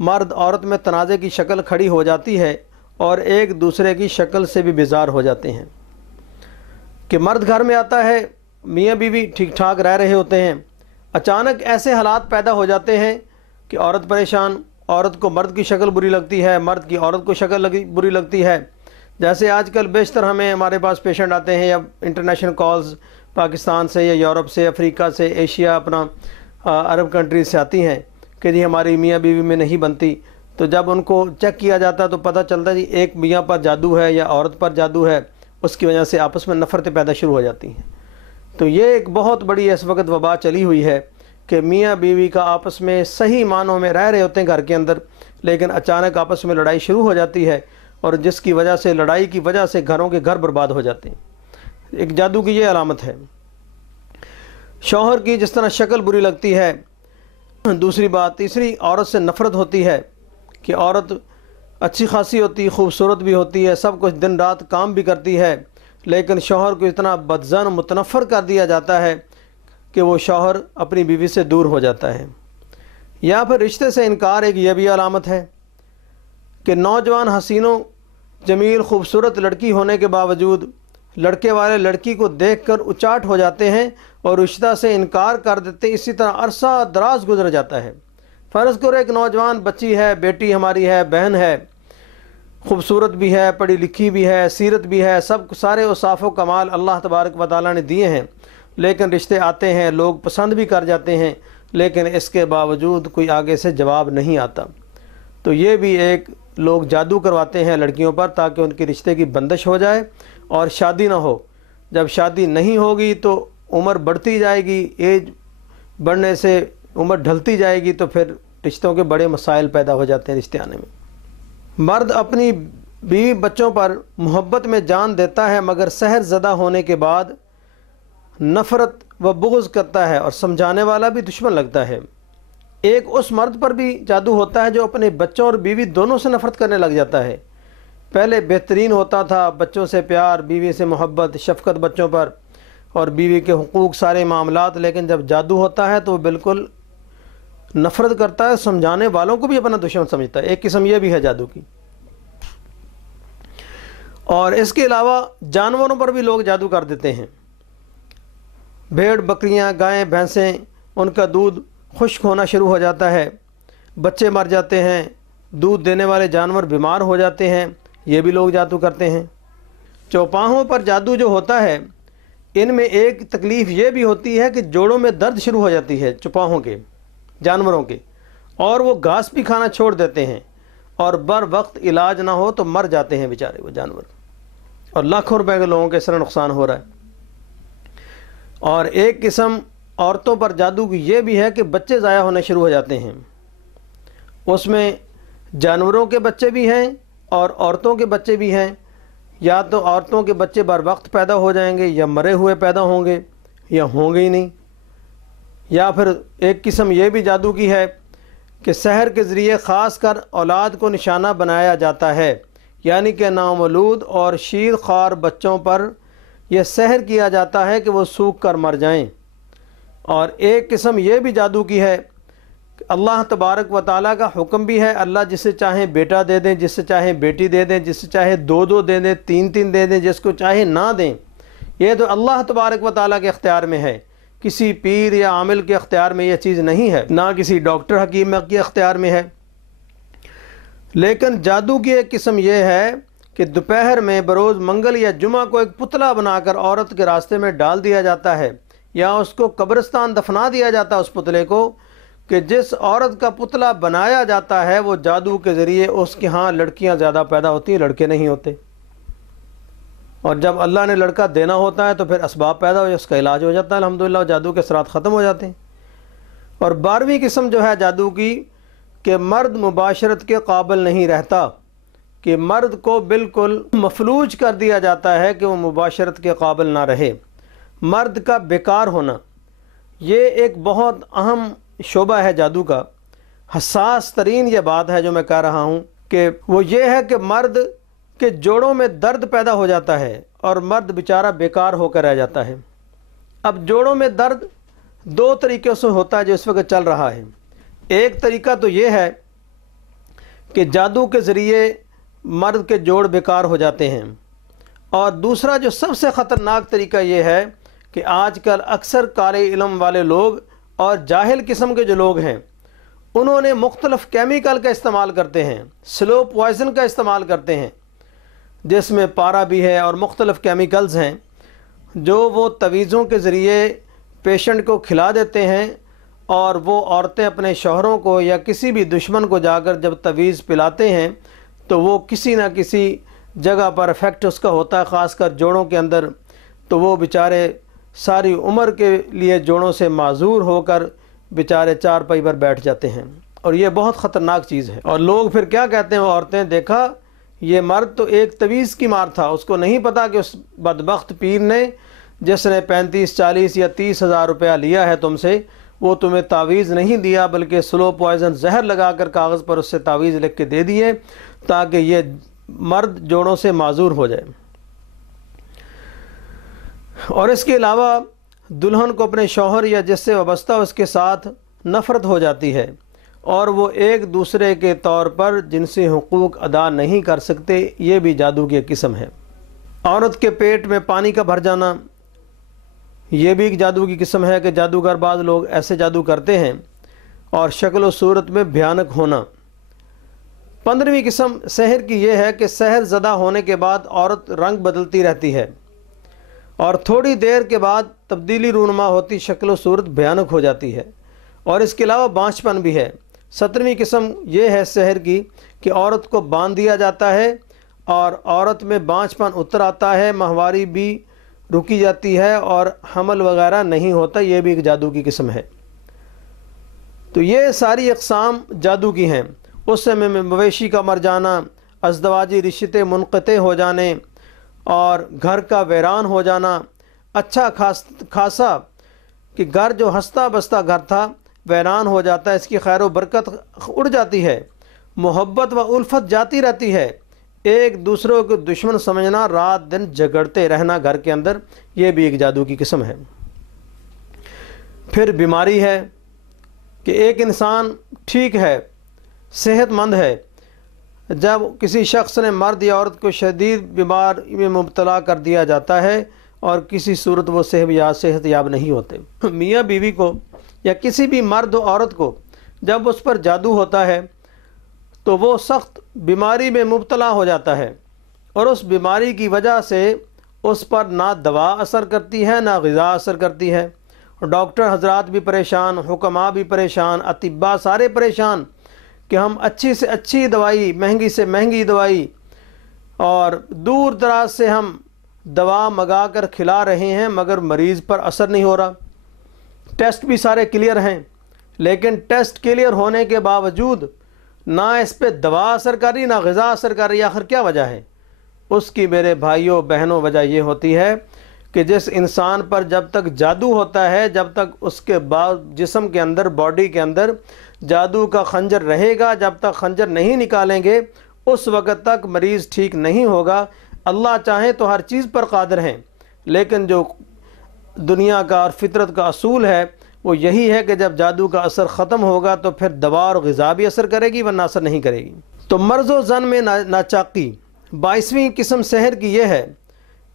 مرد عورت میں تنازع کی شکل کھڑی ہو جاتی ہے اور ایک دوسرے کی شکل سے بھی بیزار ہو جاتے ہیں کہ مرد گھر میں آتا ہے، میاں بیوی ٹھیک ٹھاک رہ رہے ہوتے ہیں، اچانک ایسے حالات پیدا ہو جاتے ہیں کہ عورت پریشان، عورت کو مرد کی شکل بری لگتی ہے، مرد کی عورت کو شکل بری لگتی ہے۔ جیسے آج کل بیشتر ہمارے پاس پیشنٹ آتے ہیں یا انٹرنیشنل کالز پاکستان سے یا یورپ سے، افریقہ سے، ایشیا، اپنا عرب کنٹریز سے آتی ہیں کہ جی ہماری میاں بیوی میں نہیں بنتی۔ تو جب ان کو چیک کیا جاتا ہے تو پتہ چلتا ہے جی ایک میاں پر جادو ہے یا عورت پر جادو ہے، اس کی وجہ سے آپس میں نفرتیں پیدا شروع ہو جاتی ہیں۔ تو یہ ایک بہت بڑی اس وقت وبا چلی ہوئی ہے کہ میاں بیوی کا آپس میں صحیح معنوں میں رہ رہے ہوتے ہیں گھر کے اندر، لیکن اچانک آپس میں لڑائی شروع ہو جاتی ہے اور جس کی وجہ سے، لڑائی کی وجہ سے گھروں کے گھر برباد ہو جاتے ہیں۔ ایک جادو کی یہ علامت ہے۔ شوہر کی جس طرح شکل بری لگتی ہے، دوسری بات، تیسری عورت سے نفرت ہوتی ہے کہ عورت اچھی خاصی ہوتی، خوبصورت بھی ہوتی ہے، سب کچھ دن رات کام بھی کرتی ہے، لیکن شوہر کو اتنا بدظن متنفر کر دیا جاتا ہے کہ وہ شوہر اپنی بیوی سے دور ہو جاتا ہے۔ یا پھر رشتے سے انکار، ایک یہ بھی علامت ہے کہ نوجوان حسینوں جمیل خوبصورت لڑکی ہونے کے باوجود لڑکے والے لڑکی کو دیکھ کر اچاٹ ہو جاتے ہیں اور رشتہ سے انکار کر دیتے، اسی طرح عرصہ دراز گزر جاتا ہے۔ فرض کرو ایک نوجوان بچی ہے، بیٹی ہماری ہے، بہن ہے، خوبصورت بھی ہے، پڑھی لکھی بھی ہے، سیرت بھی ہے، سارے اوصاف و کمال اللہ تبارک و تعالیٰ نے دیے ہیں، لیکن رشتے آتے ہیں، لوگ پسند بھی کر جاتے ہیں، لیکن اس کے باوجود کوئی آگے سے جواب نہیں آتا۔ تو یہ بھی ایک لوگ جادو کرواتے ہیں لڑکیوں پر تاکہ ان کے رشتے کی بندش ہو جائے اور شادی نہ ہو۔ جب شادی نہیں ہوگی تو عمر بڑھتی جائے گی، ایج بڑھنے سے عمر ڈھلتی جائے گی، تو پھر رشتوں کے بڑے مسائل پیدا ہو جاتے ہیں رشتے آنے میں۔ مرد اپنی بیوی بچوں پر محبت میں جان دیتا ہے مگر سحر زدہ ہونے کے بعد نفرت و بغض کرتا ہے اور سمجھانے والا بھی دشمن لگتا ہے۔ ایک اس مرد پر بھی جادو ہوتا ہے جو اپنے بچوں اور بیوی دونوں سے نفرت کرنے لگ جاتا ہے پہلے بہترین ہوتا تھا، بچوں سے پیار، بیوی سے محبت، شفقت بچوں پر اور بیوی کے حقوق، سارے معاملات، لیکن جب جادو ہوتا ہے تو وہ بالکل نفرت کرتا ہے، سمجھانے والوں کو بھی اپنا دشمن سمجھتا ہے۔ ایک قسم یہ بھی ہے جادو کی۔ اور اس کے علاوہ جانوروں پر بھی لوگ جادو کر دیتے ہیں۔ بھیڑ بکریاں، گائیں بھینسیں، ان کا دودھ خشک ہونا شروع ہو جاتا ہے، بچے مر جاتے ہیں، دودھ دینے والے جانور بیمار ہو جاتے ہیں، یہ بھی لوگ جادو کرتے ہیں۔ چوپاہوں پر جادو جو ہوتا ہے، ان میں ایک تکلیف یہ بھی ہوتی ہے کہ جوڑوں میں درد شروع ہو جاتی ہے چوپاہوں کے، جانوروں کے، اور وہ گھاس بھی کھانا چھوڑ دیتے ہیں، اور بر وقت علاج نہ ہو تو مر جاتے ہیں بیچارے وہ جانور، اور لاکھوں روپے کے لوگوں کے سر نقصان ہو رہا ہے۔ اور ایک قسم عورتوں پر جادو کی یہ بھی ہے کہ بچے ضائع ہونے شروع ہو جاتے ہیں۔ اس میں جانوروں کے بچے بھی ہیں اور عورتوں کے بچے بھی ہیں، یا تو عورتوں کے بچے بر وقت پیدا ہو جائیں گے، یا مرے ہوئے پیدا ہوں گے، یا ہوں گے ہی نہیں، یا پھر ایک قسم یہ بھی جادو کی ہے کہ سحر کے ذریعے خاص کر اولاد کو نشانہ بنایا جاتا ہے، یعنی کہ نامولود اور شیر خوار بچوں پر یہ سحر کیا جاتا ہے کہ وہ سوکھ کر مر جائیں۔ اور ایک قسم یہ بھی جادو کی ہے کہ اللہ تبارک و تعالیٰ کا حکم بھی ہے، اللہ جسے چاہیں بیٹا دے دیں، جس سے چاہیں بیٹی دے دیں، جس سے چاہے دو دو دے دیں، تین تین دے دیں، جس کو چاہے نہ دیں۔ یہ تو اللہ تبارک و تعالیٰ کے اختیار میں ہے، کسی پیر یا عامل کے اختیار میں یہ چیز نہیں ہے، نہ کسی ڈاکٹر حکیم کے اختیار میں ہے۔ لیکن جادو کی ایک قسم یہ ہے کہ دوپہر میں بروز منگل یا جمعہ کو ایک پتلا بنا کر عورت کے راستے میں ڈال دیا جاتا ہے، یا اس کو قبرستان دفنا دیا جاتا ہے اس پتلے کو، کہ جس عورت کا پتلا بنایا جاتا ہے وہ جادو کے ذریعے اس کے ہاں لڑکیاں زیادہ پیدا ہوتی ہیں، لڑکے نہیں ہوتے، اور جب اللہ نے لڑکا دینا ہوتا ہے تو پھر اسباب پیدا ہو جائے، اس کا علاج ہو جاتا ہے الحمدللہ، جادو کے اثرات ختم ہو جاتے ہیں۔ اور 12ویں قسم جو ہے جادو کی کہ مرد مباشرت کے قابل نہیں رہتا، کہ مرد کو بالکل مفلوج کر دیا جاتا ہے کہ وہ مباشرت کے قابل نہ رہے، مرد کا بیکار ہونا، یہ ایک بہت اہم شعبہ ہے جادو کا، حساس ترین یہ بات ہے جو میں کہہ رہا ہوں، کہ وہ یہ ہے کہ مرد کے جوڑوں میں درد پیدا ہو جاتا ہے اور مرد بیچارہ بیکار ہو کر رہ جاتا ہے۔ اب جوڑوں میں درد 2 طریقوں سے ہوتا ہے جو اس وقت چل رہا ہے۔ ایک طریقہ تو یہ ہے کہ جادو کے ذریعے مرد کے جوڑ بیکار ہو جاتے ہیں، اور دوسرا جو سب سے خطرناک طریقہ یہ ہے کہ آج کل اکثر کالے علم والے لوگ اور جاہل قسم کے جو لوگ ہیں، انہوں نے مختلف کیمیکل کا استعمال کرتے ہیں، سلو پوائزن کا استعمال کرتے ہیں، جس میں پارا بھی ہے اور مختلف کیمیکلز ہیں، جو وہ تویزوں کے ذریعے پیشنٹ کو کھلا دیتے ہیں، اور وہ عورتیں اپنے شوہروں کو یا کسی بھی دشمن کو جا کر جب تویز پلاتے ہیں تو وہ کسی نہ کسی جگہ پر افیکٹ اس کا ہوتا ہے، خاص کر جوڑوں کے اندر، تو وہ بیچارے ساری عمر کے لیے جوڑوں سے معذور ہو کر بیچارے چارپائی پر بیٹھ جاتے ہیں، اور یہ بہت خطرناک چیز ہے۔ اور لوگ پھر کیا کہتے ہیں، وہ عورتیں، دیکھا یہ مرد تو ایک تویز کی مار تھا، اس کو نہیں پتا کہ اس بدبخت پیر نے جس نے 35 40 یا 30 ہزار روپیہ لیا ہے تم سے، وہ تمہیں تعویذ نہیں دیا بلکہ سلو پوائزن زہر لگا کر کاغذ پر اس سے تعویذ لکھ کے دے دیے تاکہ یہ مرد جوڑوں سے معذور ہو جائے۔ اور اس کے علاوہ دلہن کو اپنے شوہر یا جس سے وابستہ اس کے ساتھ نفرت ہو جاتی ہے، اور وہ ایک دوسرے کے طور پر جنسی حقوق ادا نہیں کر سکتے، یہ بھی جادو کی ایک قسم ہے۔ عورت کے پیٹ میں پانی کا بھر جانا، یہ بھی ایک جادو کی قسم ہے کہ جادوگر بعض لوگ ایسے جادو کرتے ہیں، اور شکل و صورت میں بھیانک ہونا۔ 15ویں قسم سحر کی یہ ہے کہ سحر زدہ ہونے کے بعد عورت رنگ بدلتی رہتی ہے، اور تھوڑی دیر کے بعد تبدیلی رونما ہوتی، شکل و صورت بھیانک ہو جاتی ہے، اور اس کے علاوہ بانجھپن بھی ہے۔ 17ویں قسم یہ ہے سحر کی کہ عورت کو باندھ دیا جاتا ہے اور عورت میں بانجھپن اتر آتا ہے، ماہواری بھی رکی جاتی ہے اور حمل وغیرہ نہیں ہوتا، یہ بھی ایک جادو کی قسم ہے۔ تو یہ ساری اقسام جادو کی ہیں۔ اس سمے میں مویشی کا مر جانا، ازدواجی رشتے منقطع ہو جانے، اور گھر کا ویران ہو جانا، اچھا خاصا کہ گھر جو ہنستا بستا گھر تھا ویران ہو جاتا ہے، اس کی خیر و برکت اڑ جاتی ہے، محبت و الفت جاتی رہتی ہے، ایک دوسروں کو دشمن سمجھنا، رات دن جھگڑتے رہنا گھر کے اندر، یہ بھی ایک جادو کی قسم ہے۔ پھر بیماری ہے کہ ایک انسان ٹھیک ہے، صحت مند ہے، جب کسی شخص نے مرد یا عورت کو شدید بیماری میں مبتلا کر دیا جاتا ہے اور کسی صورت وہ صحت یاب نہیں ہوتے۔ میاں بیوی کو یا کسی بھی مرد و عورت کو جب اس پر جادو ہوتا ہے تو وہ سخت بیماری میں مبتلا ہو جاتا ہے، اور اس بیماری کی وجہ سے اس پر نہ دوا اثر کرتی ہے نہ غذا اثر کرتی ہے۔ ڈاکٹر حضرات بھی پریشان، حکماء بھی پریشان، اطباء سارے پریشان کہ ہم اچھی سے اچھی دوائی، مہنگی سے مہنگی دوائی اور دور دراز سے ہم دوا منگا کر کھلا رہے ہیں، مگر مریض پر اثر نہیں ہو رہا۔ ٹیسٹ بھی سارے کلیئر ہیں، لیکن ٹیسٹ کلیئر ہونے کے باوجود نہ اس پہ دوا اثر کر رہی نہ غذا اثر کر رہی۔ آخر کیا وجہ ہے اس کی؟ میرے بھائیوں بہنوں، وجہ یہ ہوتی ہے کہ جس انسان پر جب تک جادو ہوتا ہے، جب تک اس کے جسم کے اندر، باڈی کے اندر جادو کا خنجر رہے گا، جب تک خنجر نہیں نکالیں گے اس وقت تک مریض ٹھیک نہیں ہوگا۔ اللہ چاہیں تو ہر چیز پر قادر ہیں، لیکن جو دنیا کا اور فطرت کا اصول ہے وہ یہی ہے کہ جب جادو کا اثر ختم ہوگا تو پھر دوا اور غذا بھی اثر کرے گی، ورنہ اثر نہیں کرے گی۔ تو مرض و زن میں ناچاقی 22ویں قسم سحر کی یہ ہے،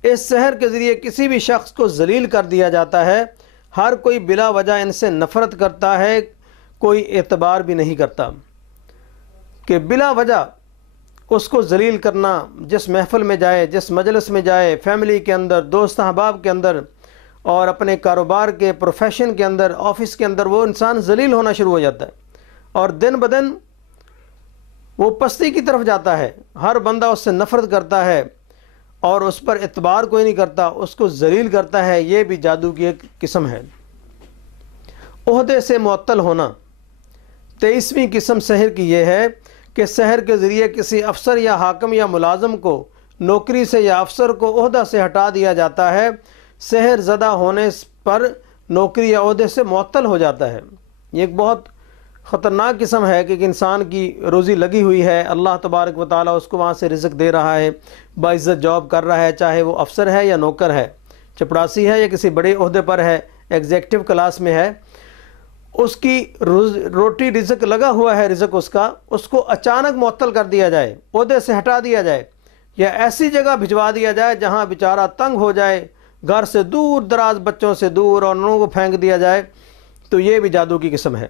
اس سحر کے ذریعے کسی بھی شخص کو ذلیل کر دیا جاتا ہے۔ ہر کوئی بلا وجہ ان سے نفرت کرتا ہے، کوئی اعتبار بھی نہیں کرتا کہ بلا وجہ اس کو ذلیل کرنا۔ جس محفل میں جائے، جس مجلس میں جائے، فیملی کے اندر، دوست احباب کے اندر اور اپنے کاروبار کے، پروفیشن کے اندر، آفس کے اندر، وہ انسان ذلیل ہونا شروع ہو جاتا ہے اور دن بدن وہ پستی کی طرف جاتا ہے۔ ہر بندہ اس سے نفرت کرتا ہے اور اس پر اعتبار کوئی نہیں کرتا، اس کو ذلیل کرتا ہے۔ یہ بھی جادو کی ایک قسم ہے۔ عہدے سے معطل ہونا 23ویں قسم سحر کی یہ ہے کہ سحر کے ذریعے کسی افسر یا حاکم یا ملازم کو نوکری سے یا افسر کو عہدہ سے ہٹا دیا جاتا ہے۔ سحر زدہ ہونے پر نوکری یا عہدے سے معطل ہو جاتا ہے۔ یہ ایک بہت خطرناک قسم ہے کہ ایک انسان کی روزی لگی ہوئی ہے، اللہ تبارک و تعالیٰ اس کو وہاں سے رزق دے رہا ہے، باعزت جاب کر رہا ہے، چاہے وہ افسر ہے یا نوکر ہے، چپڑاسی ہے یا کسی بڑے عہدے پر ہے، ایگزیکٹو کلاس میں ہے، اس کی روٹی رزق لگا ہوا ہے، رزق اس کو اچانک معطل کر دیا جائے، عہدے سے ہٹا دیا جائے یا ایسی جگہ بھجوا دیا جائے جہاں بیچارہ تنگ ہو جائے، گھر سے دور دراز، بچوں سے دور، اور انہوں کو پھینک دیا جائے، تو یہ بھی جادو کی قسم ہے۔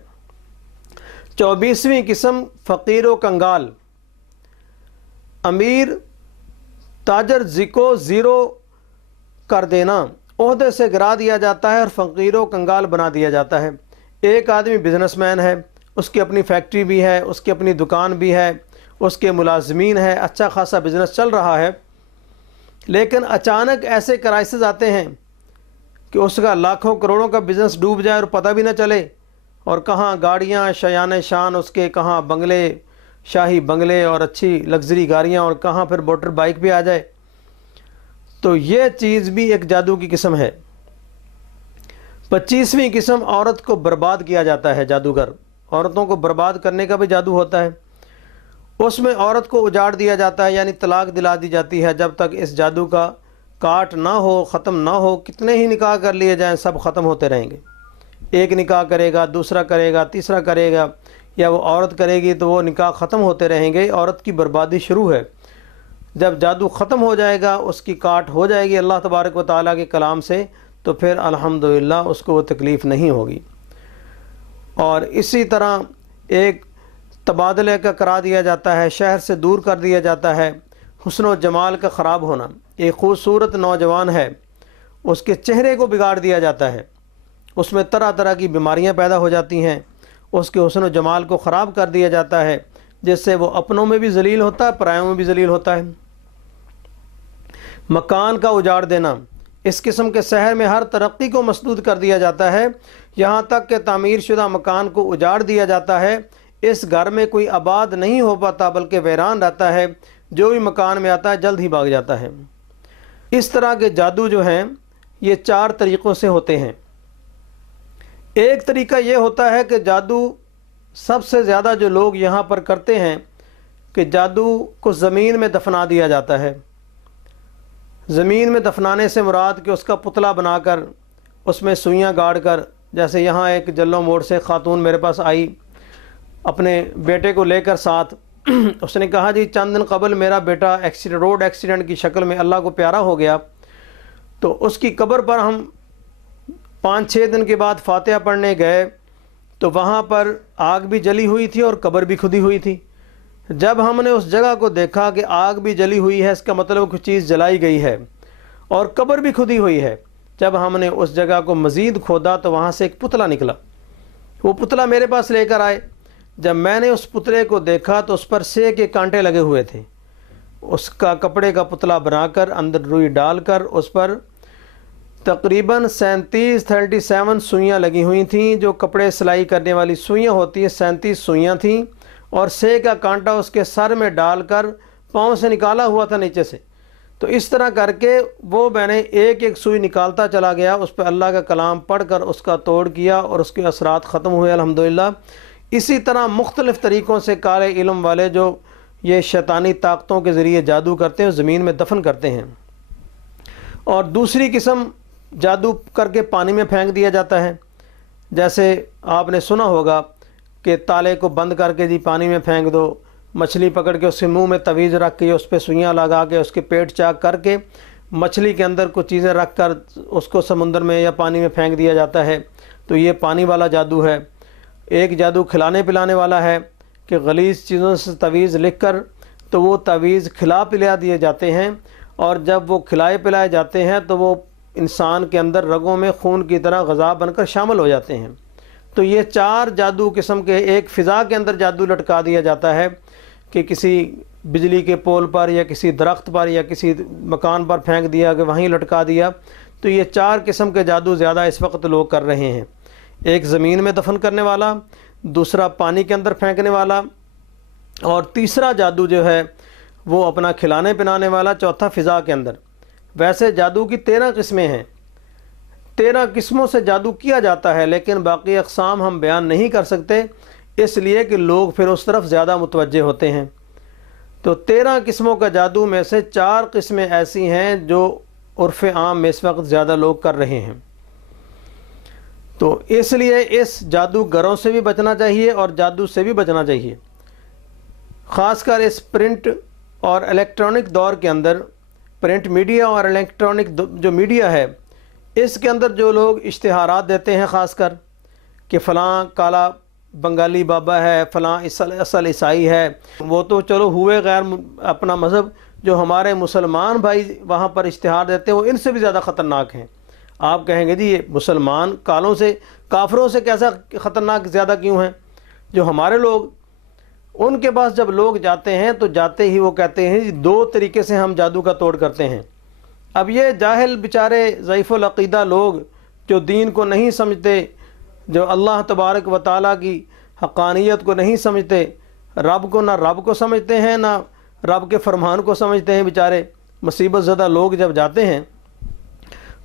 24ویں قسم فقیر و کنگال، امیر تاجر کو زیرو کر دینا، عہدے سے گرا دیا جاتا ہے اور فقیر و کنگال بنا دیا جاتا ہے۔ ایک آدمی بزنس مین ہے، اس کی اپنی فیکٹری بھی ہے، اس کی اپنی دکان بھی ہے، اس کے ملازمین ہے، اچھا خاصا بزنس چل رہا ہے، لیکن اچانک ایسے کرائسس آتے ہیں کہ اس کا لاکھوں کروڑوں کا بزنس ڈوب جائے اور پتہ بھی نہ چلے، اور کہاں گاڑیاں شایان شان اس کے، کہاں بنگلے، شاہی بنگلے اور اچھی لگژری گاڑیاں، اور کہاں پھر موٹر بائک بھی آ جائے۔ تو یہ چیز بھی ایک جادو کی قسم ہے۔ 25ویں قسم عورت کو برباد کیا جاتا ہے، جادوگر عورتوں کو برباد کرنے کا بھی جادو ہوتا ہے۔ اس میں عورت کو اجاڑ دیا جاتا ہے، یعنی طلاق دلا دی جاتی ہے۔ جب تک اس جادو کا کاٹ نہ ہو، ختم نہ ہو، کتنے ہی نکاح کر لیے جائیں سب ختم ہوتے رہیں گے۔ ایک نکاح کرے گا، دوسرا کرے گا، تیسرا کرے گا، یا وہ عورت کرے گی تو وہ نکاح ختم ہوتے رہیں گے۔ عورت کی بربادی شروع ہے۔ جب جادو ختم ہو جائے گا، اس کی کاٹ ہو جائے گی اللہ تبارک و تعالیٰ کے کلام سے، تو پھر الحمدللہ اس کو وہ تکلیف نہیں ہوگی۔ اور اسی طرح ایک تبادلے کا کرا دیا جاتا ہے، شہر سے دور کر دیا جاتا ہے۔ حسن و جمال کا خراب ہونا، ایک خوبصورت نوجوان ہے، اس کے چہرے کو بگاڑ دیا جاتا ہے، اس میں طرح طرح کی بیماریاں پیدا ہو جاتی ہیں، اس کے حسن و جمال کو خراب کر دیا جاتا ہے، جس سے وہ اپنوں میں بھی ذلیل ہوتا ہے، پرایوں میں بھی ذلیل ہوتا ہے۔ مکان کا اجاڑ دینا، اس قسم کے سحر میں ہر ترقی کو مسدود کر دیا جاتا ہے، یہاں تک کہ تعمیر شدہ مکان کو اجاڑ دیا جاتا ہے۔ اس گھر میں کوئی آباد نہیں ہو پاتا بلکہ ویران رہتا ہے، جو بھی مکان میں آتا ہے جلد ہی بھاگ جاتا ہے۔ اس طرح کے جادو جو ہیں یہ 4 طریقوں سے ہوتے ہیں۔ ایک طریقہ یہ ہوتا ہے کہ جادو سب سے زیادہ جو لوگ یہاں پر کرتے ہیں کہ جادو کو زمین میں دفنا دیا جاتا ہے۔ زمین میں دفنانے سے مراد کہ اس کا پتلا بنا کر اس میں سوئیاں گاڑ کر، جیسے یہاں ایک جلوں موڑ سے خاتون میرے پاس آئی اپنے بیٹے کو لے کر ساتھ، اس نے کہا جی چند دن قبل میرا بیٹا روڈ ایکسیڈنٹ کی شکل میں اللہ کو پیارا ہو گیا، تو اس کی قبر پر ہم 5-6 دن کے بعد فاتحہ پڑھنے گئے تو وہاں پر آگ بھی جلی ہوئی تھی اور قبر بھی کھدی ہوئی تھی۔ جب ہم نے اس جگہ کو دیکھا کہ آگ بھی جلی ہوئی ہے، اس کا مطلب کچھ چیز جلائی گئی ہے اور قبر بھی کھدی ہوئی ہے، جب ہم نے اس جگہ کو مزید کھودا تو وہاں سے ایک پتلا نکلا۔ وہ پتلا میرے پاس لے کر آئے، جب میں نے اس پتلے کو دیکھا تو اس پر سے کے کانٹے لگے ہوئے تھے۔ اس کا کپڑے کا پتلا بنا کر اندر روئی ڈال کر اس پر تقریباً 37 سوئیاں لگی ہوئی تھیں، جو کپڑے سلائی کرنے والی سوئیاں ہوتی ہیں، 37 سوئیاں تھیں، اور سے کا کانٹا اس کے سر میں ڈال کر پاؤں سے نکالا ہوا تھا نیچے سے۔ تو اس طرح کر کے وہ میں نے ایک ایک سوئی نکالتا چلا گیا، اس پہ اللہ کا کلام پڑھ کر اس کا توڑ کیا اور اس کے اثرات ختم ہوئے الحمدللہ۔ اسی طرح مختلف طریقوں سے کالے علم والے جو یہ شیطانی طاقتوں کے ذریعے جادو کرتے ہیں زمین میں دفن کرتے ہیں۔ اور دوسری قسم جادو کر کے پانی میں پھینک دیا جاتا ہے، جیسے آپ نے سنا ہوگا کہ تالے کو بند کر کے جی پانی میں پھینک دو، مچھلی پکڑ کے اس کے منہ میں تویز رکھ کے اس پہ سوئیاں لگا کے اس کے پیٹ چاک کر کے مچھلی کے اندر کچھ چیزیں رکھ کر اس کو سمندر میں یا پانی میں پھینک دیا جاتا ہے، تو یہ پانی والا جادو ہے۔ ایک جادو کھلانے پلانے والا ہے کہ غلیظ چیزوں سے تویز لکھ کر تو وہ تویز کھلا پلا دیے جاتے ہیں، اور جب وہ کھلائے پلائے جاتے ہیں تو وہ انسان کے اندر رگوں میں خون کی طرح غذا بن کر شامل ہو جاتے ہیں۔ تو یہ 4 جادو قسم کے، ایک فضا کے اندر جادو لٹکا دیا جاتا ہے کہ کسی بجلی کے پول پر یا کسی درخت پر یا کسی مکان پر پھینک دیا کہ وہیں لٹکا دیا۔ تو یہ 4 قسم کے جادو زیادہ اس وقت لوگ کر رہے ہیں، ایک زمین میں دفن کرنے والا، دوسرا پانی کے اندر پھینکنے والا، اور تیسرا جادو جو ہے وہ اپنا کھلانے پلانے والا، چوتھا فضا کے اندر۔ ویسے جادو کی 13 قسمیں ہیں، 13 قسموں سے جادو کیا جاتا ہے، لیکن باقی اقسام ہم بیان نہیں کر سکتے اس لیے کہ لوگ پھر اس طرف زیادہ متوجہ ہوتے ہیں۔ تو 13 قسموں کا جادو میں سے 4 قسمیں ایسی ہیں جو عرف عام میں اس وقت زیادہ لوگ کر رہے ہیں۔ تو اس لیے اس جادوگروں سے بھی بچنا چاہیے اور جادو سے بھی بچنا چاہیے، خاص کر اس پرنٹ اور الیکٹرانک دور کے اندر۔ پرنٹ میڈیا اور الیکٹرانک جو میڈیا ہے اس کے اندر جو لوگ اشتہارات دیتے ہیں، خاص کر کہ فلاں کالا بنگالی بابا ہے، فلاں اصل عیسائی ہے، وہ تو چلو ہوئے غیر اپنا مذہب، جو ہمارے مسلمان بھائی وہاں پر اشتہار دیتے ہیں وہ ان سے بھی زیادہ خطرناک ہیں۔ آپ کہیں گے جی یہ مسلمان کالوں سے، کافروں سے کیسا خطرناک زیادہ کیوں ہیں؟ جو ہمارے لوگ، ان کے پاس جب لوگ جاتے ہیں تو جاتے ہی وہ کہتے ہیں 2 طریقے سے ہم جادو کا توڑ کرتے ہیں۔ اب یہ جاہل بیچارے ضعیف العقیدہ لوگ جو دین کو نہیں سمجھتے، جو اللہ تبارک و تعالیٰ کی حقانیت کو نہیں سمجھتے، رب کو نہ رب کو سمجھتے ہیں نہ رب کے فرمان کو سمجھتے ہیں، بیچارے مصیبت زدہ لوگ جب جاتے ہیں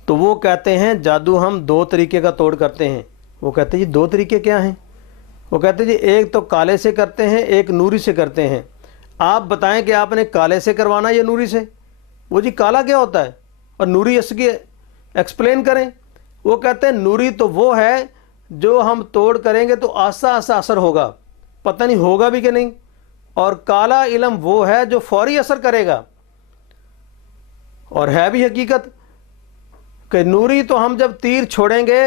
تو وہ کہتے ہیں جادو ہم 2 طریقے کا توڑ کرتے ہیں۔ وہ کہتے ہیں جی 2 طریقے کیا ہیں؟ وہ کہتے ہیں جی ایک تو کالے سے کرتے ہیں، ایک نوری سے کرتے ہیں۔ آپ بتائیں کہ آپ نے کالے سے کروانا یا نوری سے؟ وہ جی کالا کیا ہوتا ہے اور نوری اس کی ایکسپلین کریں۔ وہ کہتے ہیں نوری تو وہ ہے جو ہم توڑ کریں گے تو آہستہ آہستہ اثر ہوگا، پتہ نہیں ہوگا بھی کہ نہیں، اور کالا علم وہ ہے جو فوری اثر کرے گا، اور ہے بھی حقیقت کہ نوری تو ہم جب تیر چھوڑیں گے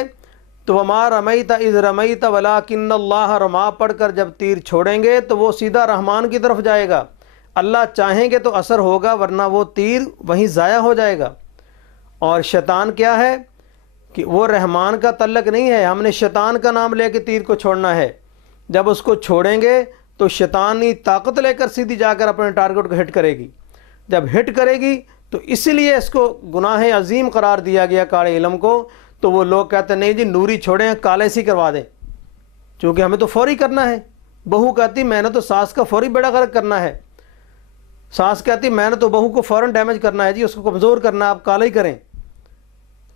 تو وما رمیت اذ رمیت ولکن اللہ رما پڑھ کر جب تیر چھوڑیں گے تو وہ سیدھا رحمان کی طرف جائے گا، اللہ چاہیں گے تو اثر ہوگا ورنہ وہ تیر وہیں ضائع ہو جائے گا۔ اور شیطان کیا ہے کہ وہ رحمان کا تعلق نہیں ہے، ہم نے شیطان کا نام لے کے تیر کو چھوڑنا ہے، جب اس کو چھوڑیں گے تو شیطانی طاقت لے کر سیدھی جا کر اپنے ٹارگٹ کو ہٹ کرے گی، جب ہٹ کرے گی تو اسی لیے اس کو گناہ عظیم قرار دیا گیا کالے علم کو۔ تو وہ لوگ کہتے ہیں نہیں جی نوری چھوڑیں، کالے سے کروا دیں، چونکہ ہمیں تو فوری کرنا ہے۔ بہو کہتی میں نے تو ساس کا فوری بیڑا غرق کرنا ہے، ساس کہتی میں نے تو بہو کو فوراً ڈیمیج کرنا ہے جی، اس کو کمزور کرنا ہے، آپ کالا ہی کریں۔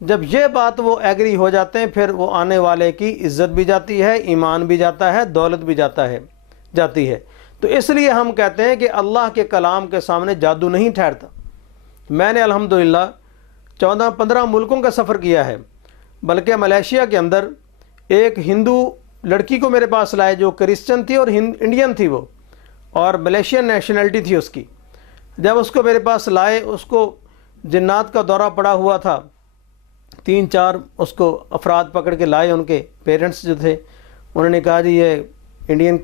جب یہ بات وہ ایگری ہو جاتے ہیں پھر وہ آنے والے کی عزت بھی جاتی ہے، ایمان بھی جاتا ہے، دولت بھی جاتی ہے۔ تو اس لیے ہم کہتے ہیں کہ اللہ کے کلام کے سامنے جادو نہیں ٹھہرتا۔ میں نے الحمدللہ 14-15 ملکوں کا سفر کیا ہے، بلکہ ملیشیا کے اندر ایک ہندو لڑکی کو میرے پاس لائے جو کرسچن تھی اور انڈین تھی وہ، اور ملیشین نیشنلٹی تھی اس کی۔ جب اس کو میرے پاس لائے، اس کو جنات کا دورہ پڑا ہوا تھا، 3-4 اس کو افراد پکڑ کے لائے، ان کے پیرنٹس جو تھے انہوں نے کہا جی یہ انڈین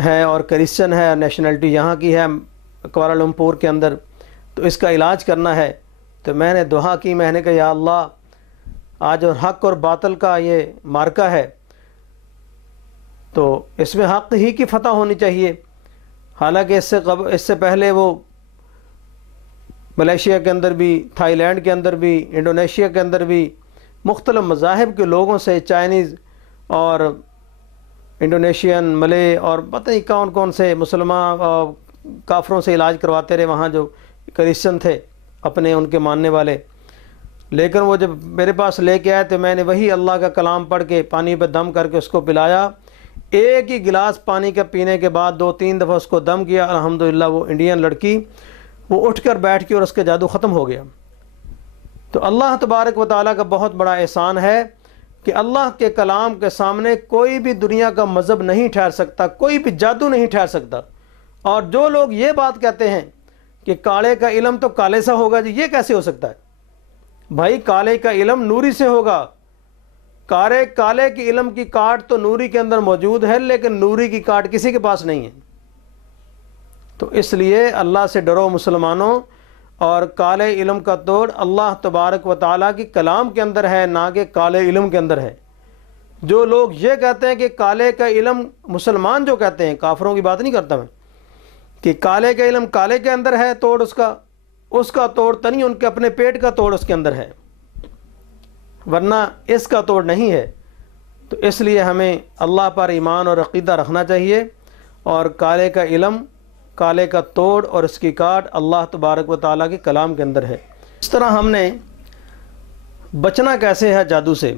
ہے اور کرسچن ہے، نیشنلٹی یہاں کی ہے کوالالمپور کے اندر، تو اس کا علاج کرنا ہے۔ تو میں نے دعا کی، میں نے کہا یا اللہ آج اور حق اور باطل کا یہ مارکا ہے، تو اس میں حق ہی کی فتح ہونی چاہیے۔ حالانکہ اس سے پہلے وہ ملیشیا کے اندر بھی، تھائی لینڈ کے اندر بھی، انڈونیشیا کے اندر بھی مختلف مذاہب کے لوگوں سے، چائنیز اور انڈونیشین، ملے اور پتہ نہیں کون کون سے مسلمان کافروں سے علاج کرواتے رہے وہاں جو کرسچن تھے اپنے ان کے ماننے والے۔ لیکن وہ جب میرے پاس لے کے آئے تو میں نے وہی اللہ کا کلام پڑھ کے پانی پہ دم کر کے اس کو پلایا۔ ایک ہی گلاس پانی کا پینے کے بعد 2-3 دفعہ اس کو دم کیا، الحمدللہ وہ انڈین لڑکی وہ اٹھ کر بیٹھ کے اور اس کا جادو ختم ہو گیا۔ تو اللہ تبارک و تعالیٰ کا بہت بڑا احسان ہے کہ اللہ کے کلام کے سامنے کوئی بھی دنیا کا مذہب نہیں ٹھہر سکتا، کوئی بھی جادو نہیں ٹھہر سکتا۔ اور جو لوگ یہ بات کہتے ہیں کہ کالے کا علم تو کالے سا ہوگا، جی یہ کیسے ہو سکتا ہے؟ بھائی کالے کا علم نوری سے ہوگا۔ کالے کی علم کی کاٹ تو نوری کے اندر موجود ہے، لیکن نوری کی کاٹ کسی کے پاس نہیں ہے۔ تو اس لیے اللہ سے ڈرو مسلمانوں، اور کالے علم کا توڑ اللہ تبارک و تعالیٰ کی کلام کے اندر ہے، نہ کہ کالے علم کے اندر ہے۔ جو لوگ یہ کہتے ہیں کہ کالے کا علم، مسلمان جو کہتے ہیں، کافروں کی بات نہیں کرتا میں، کہ کالے کا علم کالے کے اندر ہے، توڑ اس کا توڑ تو نہیں، ان کے اپنے پیٹ کا توڑ اس کے اندر ہے، ورنہ اس کا توڑ نہیں ہے۔ تو اس لیے ہمیں اللہ پر ایمان اور عقیدہ رکھنا چاہیے، اور کالے کا علم، کالے کا توڑ اور اس کی کاٹ اللہ تبارک و تعالیٰ کے کلام کے اندر ہے۔ اس طرح ہم نے بچنا کیسے ہے جادو سے،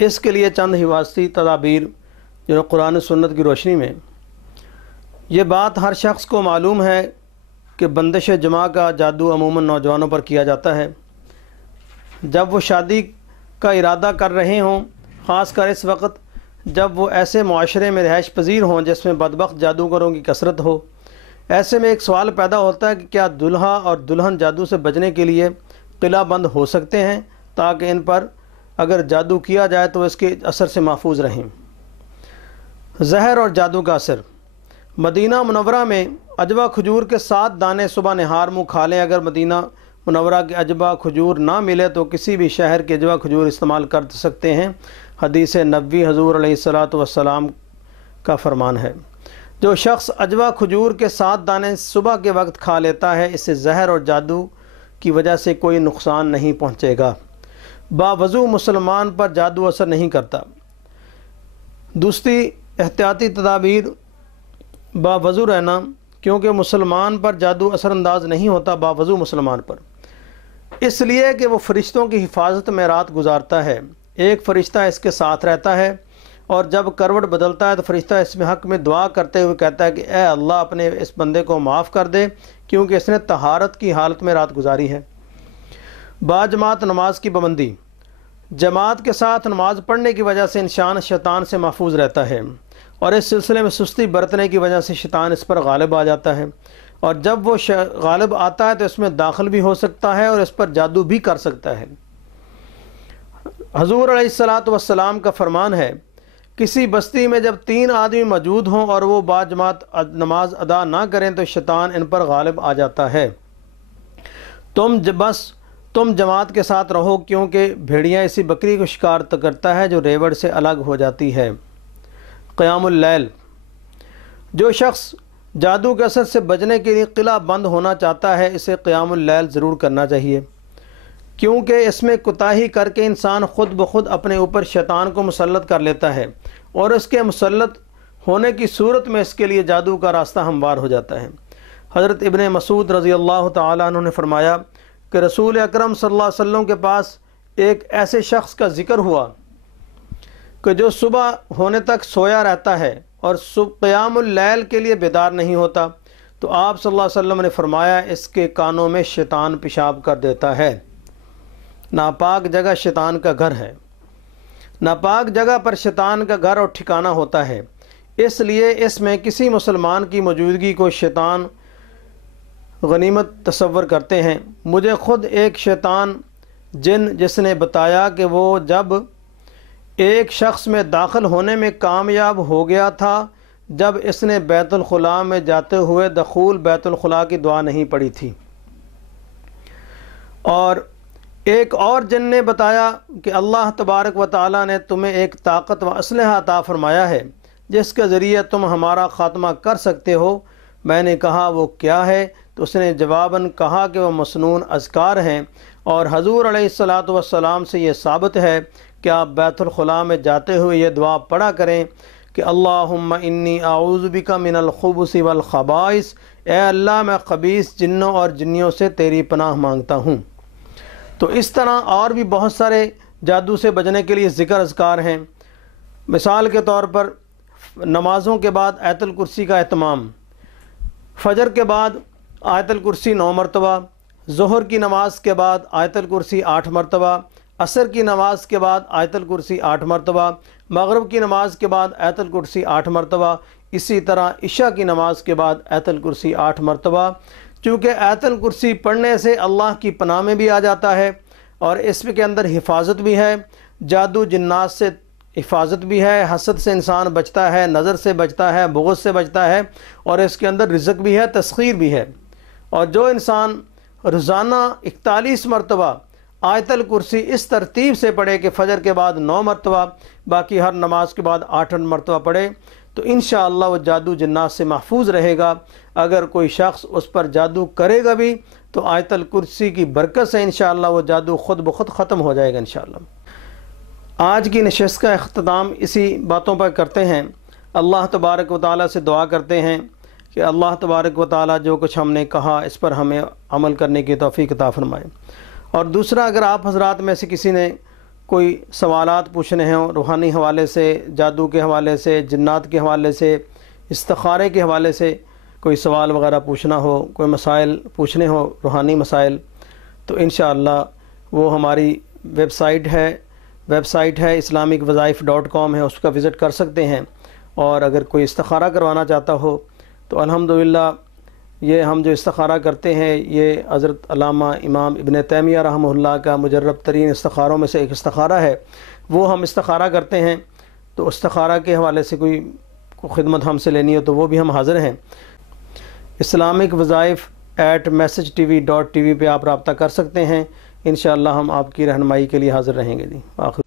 اس کے لیے چند حفاظتی تدابیر جو قرآن و سنت کی روشنی میں۔ یہ بات ہر شخص کو معلوم ہے کہ بندش جماع کا جادو عموماً نوجوانوں پر کیا جاتا ہے۔ جب وہ شادی کا ارادہ کر رہے ہوں، خاص کر اس وقت جب وہ ایسے معاشرے میں رہائش پذیر ہوں جس میں بدبخت جادوگروں کی کثرت ہو، ایسے میں ایک سوال پیدا ہوتا ہے کہ کیا دلہا اور دلہن جادو سے بچنے کے لیے قلعہ بند ہو سکتے ہیں، تاکہ ان پر اگر جادو کیا جائے تو اس کے اثر سے محفوظ رہیں۔ زہر اور جادو کا اثر۔ مدینہ منورہ میں عجوہ کھجور کے 7 دانے صبح نہار منہ کھا لیں۔ اگر مدینہ منورہ کے عجوہ کھجور نہ ملے تو کسی بھی شہر کے عجوہ کھجور استعمال کر سکتے ہیں۔ حدیث نبوی حضور علیہ الصلوۃ کا فرمان ہے، جو شخص عجوہ کھجور کے 7 دانے صبح کے وقت کھا لیتا ہے، اس سے زہر اور جادو کی وجہ سے کوئی نقصان نہیں پہنچے گا۔ باوضو مسلمان پر جادو اثر نہیں کرتا۔ دوسری احتیاطی تدابیر، باوضو رہنا، کیونکہ مسلمان پر جادو اثر انداز نہیں ہوتا باوضو مسلمان پر، اس لیے کہ وہ فرشتوں کی حفاظت میں رات گزارتا ہے۔ ایک فرشتہ اس کے ساتھ رہتا ہے، اور جب کروٹ بدلتا ہے تو فرشتہ اس میں حق میں دعا کرتے ہوئے کہتا ہے کہ اے اللہ اپنے اس بندے کو معاف کر دے، کیونکہ اس نے طہارت کی حالت میں رات گزاری ہے۔ باجماعت نماز کی پابندی۔ جماعت کے ساتھ نماز پڑھنے کی وجہ سے انسان شیطان سے محفوظ رہتا ہے، اور اس سلسلے میں سستی برتنے کی وجہ سے شیطان اس پر غالب آ جاتا ہے، اور جب وہ غالب آتا ہے تو اس میں داخل بھی ہو سکتا ہے اور اس پر جادو بھی کر سکتا ہے۔ حضور علیہ الصلوۃ کا فرمان ہے، کسی بستی میں جب 3 آدمی موجود ہوں اور وہ باجماعت نماز ادا نہ کریں تو شیطان ان پر غالب آ جاتا ہے۔ تم جماعت کے ساتھ رہو، کیونکہ بھیڑیاں اسی بکری کو شکار کرتا ہے جو ریوڑ سے الگ ہو جاتی ہے۔ قیام اللیل۔ جو شخص جادو کے اثر سے بچنے کے لیے قلعہ بند ہونا چاہتا ہے، اسے قیام اللیل ضرور کرنا چاہیے، کیونکہ اس میں کوتاہی کر کے انسان خود بخود اپنے اوپر شیطان کو مسلط کر لیتا ہے، اور اس کے مسلط ہونے کی صورت میں اس کے لیے جادو کا راستہ ہموار ہو جاتا ہے۔ حضرت ابن مسعود رضی اللہ تعالیٰ عنہ نے فرمایا کہ رسول اکرم صلی اللہ علیہ وسلم کے پاس ایک ایسے شخص کا ذکر ہوا کہ جو صبح ہونے تک سویا رہتا ہے اور قیام اللیل کے لیے بیدار نہیں ہوتا تو آپ صلی اللہ علیہ وسلم نے فرمایا اس کے کانوں میں شیطان پیشاب کر دیتا ہے۔ ناپاک جگہ شیطان کا گھر ہے، ناپاک جگہ پر شیطان کا گھر اور ٹھکانہ ہوتا ہے، اس لیے اس میں کسی مسلمان کی موجودگی کو شیطان غنیمت تصور کرتے ہیں۔ مجھے خود ایک شیطان جن جس نے بتایا کہ وہ جب ایک شخص میں داخل ہونے میں کامیاب ہو گیا تھا جب اس نے بیت الخلاء میں جاتے ہوئے دخول بیت الخلاء کی دعا نہیں پڑھی تھی، اور ایک اور جن نے بتایا کہ اللہ تبارک و تعالی نے تمہیں ایک طاقت و اسلحہ عطا فرمایا ہے جس کے ذریعے تم ہمارا خاتمہ کر سکتے ہو۔ میں نے کہا وہ کیا ہے؟ تو اس نے جواباً کہا کہ وہ مسنون اذکار ہیں، اور حضور علیہ الصلاۃ والسلام سے یہ ثابت ہے کہ آپ بیت الخلاء میں جاتے ہوئے یہ دعا پڑھا کریں کہ اللہم انی اعوذ بک من الخبث والخبائث، اے اللہ میں خبیث جنوں اور جنیوں سے تیری پناہ مانگتا ہوں۔ تو اس طرح اور بھی بہت سارے جادو سے بچنے کے لیے ذکر اذکار ہیں۔ مثال کے طور پر نمازوں کے بعد آیت الکرسی کا اہتمام، فجر کے بعد آیت الکرسی 9 مرتبہ، ظہر کی نماز کے بعد آیت الکرسی 8 مرتبہ، عصر کی نماز کے بعد آیت الکرسی 8 مرتبہ، مغرب کی نماز کے بعد آیت الکرسی 8 مرتبہ، اسی طرح عشاء کی نماز کے بعد آیت الکرسی 8 مرتبہ۔ چونکہ آیت الکرسی پڑھنے سے اللہ کی پناہ میں بھی آ جاتا ہے، اور اس کے اندر حفاظت بھی ہے، جادو جنات سے حفاظت بھی ہے، حسد سے انسان بچتا ہے، نظر سے بچتا ہے، بغض سے بچتا ہے، اور اس کے اندر رزق بھی ہے، تسخیر بھی ہے۔ اور جو انسان روزانہ 41 مرتبہ آیت الکرسی اس ترتیب سے پڑھے کہ فجر کے بعد 9 مرتبہ، باقی ہر نماز کے بعد 8 مرتبہ پڑھے، تو انشاءاللہ وہ جادو جنات سے محفوظ رہے گا۔ اگر کوئی شخص اس پر جادو کرے گا بھی تو آیت الکرسی کی برکت سے انشاءاللہ وہ جادو خود بخود ختم ہو جائے گا انشاءاللہ۔ آج کی نشست کا اختتام اسی باتوں پر کرتے ہیں۔ اللہ تبارک و تعالیٰ سے دعا کرتے ہیں کہ اللہ تبارک و تعالیٰ جو کچھ ہم نے کہا اس پر ہمیں عمل کرنے کی توفیق عطا فرمائے۔ اور دوسرا، اگر آپ حضرات میں سے کسی نے کوئی سوالات پوچھنے ہیں روحانی حوالے سے، جادو کے حوالے سے، جنات کے حوالے سے، استخارے کے حوالے سے کوئی سوال وغیرہ پوچھنا ہو، کوئی مسائل پوچھنے ہو، روحانی مسائل، تو انشاءاللہ وہ ہماری ویب سائٹ ہے islamicwazaif.com ہے، اس کا وزٹ کر سکتے ہیں۔ اور اگر کوئی استخارہ کروانا چاہتا ہو تو الحمدللہ یہ ہم جو استخارہ کرتے ہیں یہ حضرت علامہ امام ابن تیمیہ رحمہ اللہ کا مجرب ترین استخاروں میں سے ایک استخارہ ہے، وہ ہم استخارہ کرتے ہیں۔ تو استخارہ کے حوالے سے کوئی خدمت ہم سے لینی ہو تو وہ بھی ہم حاضر ہیں۔ islamicwazaif@messagetv.tv پہ آپ رابطہ کر سکتے ہیں، انشاءاللہ ہم آپ کی رہنمائی کے لیے حاضر رہیں گے جی۔ آخر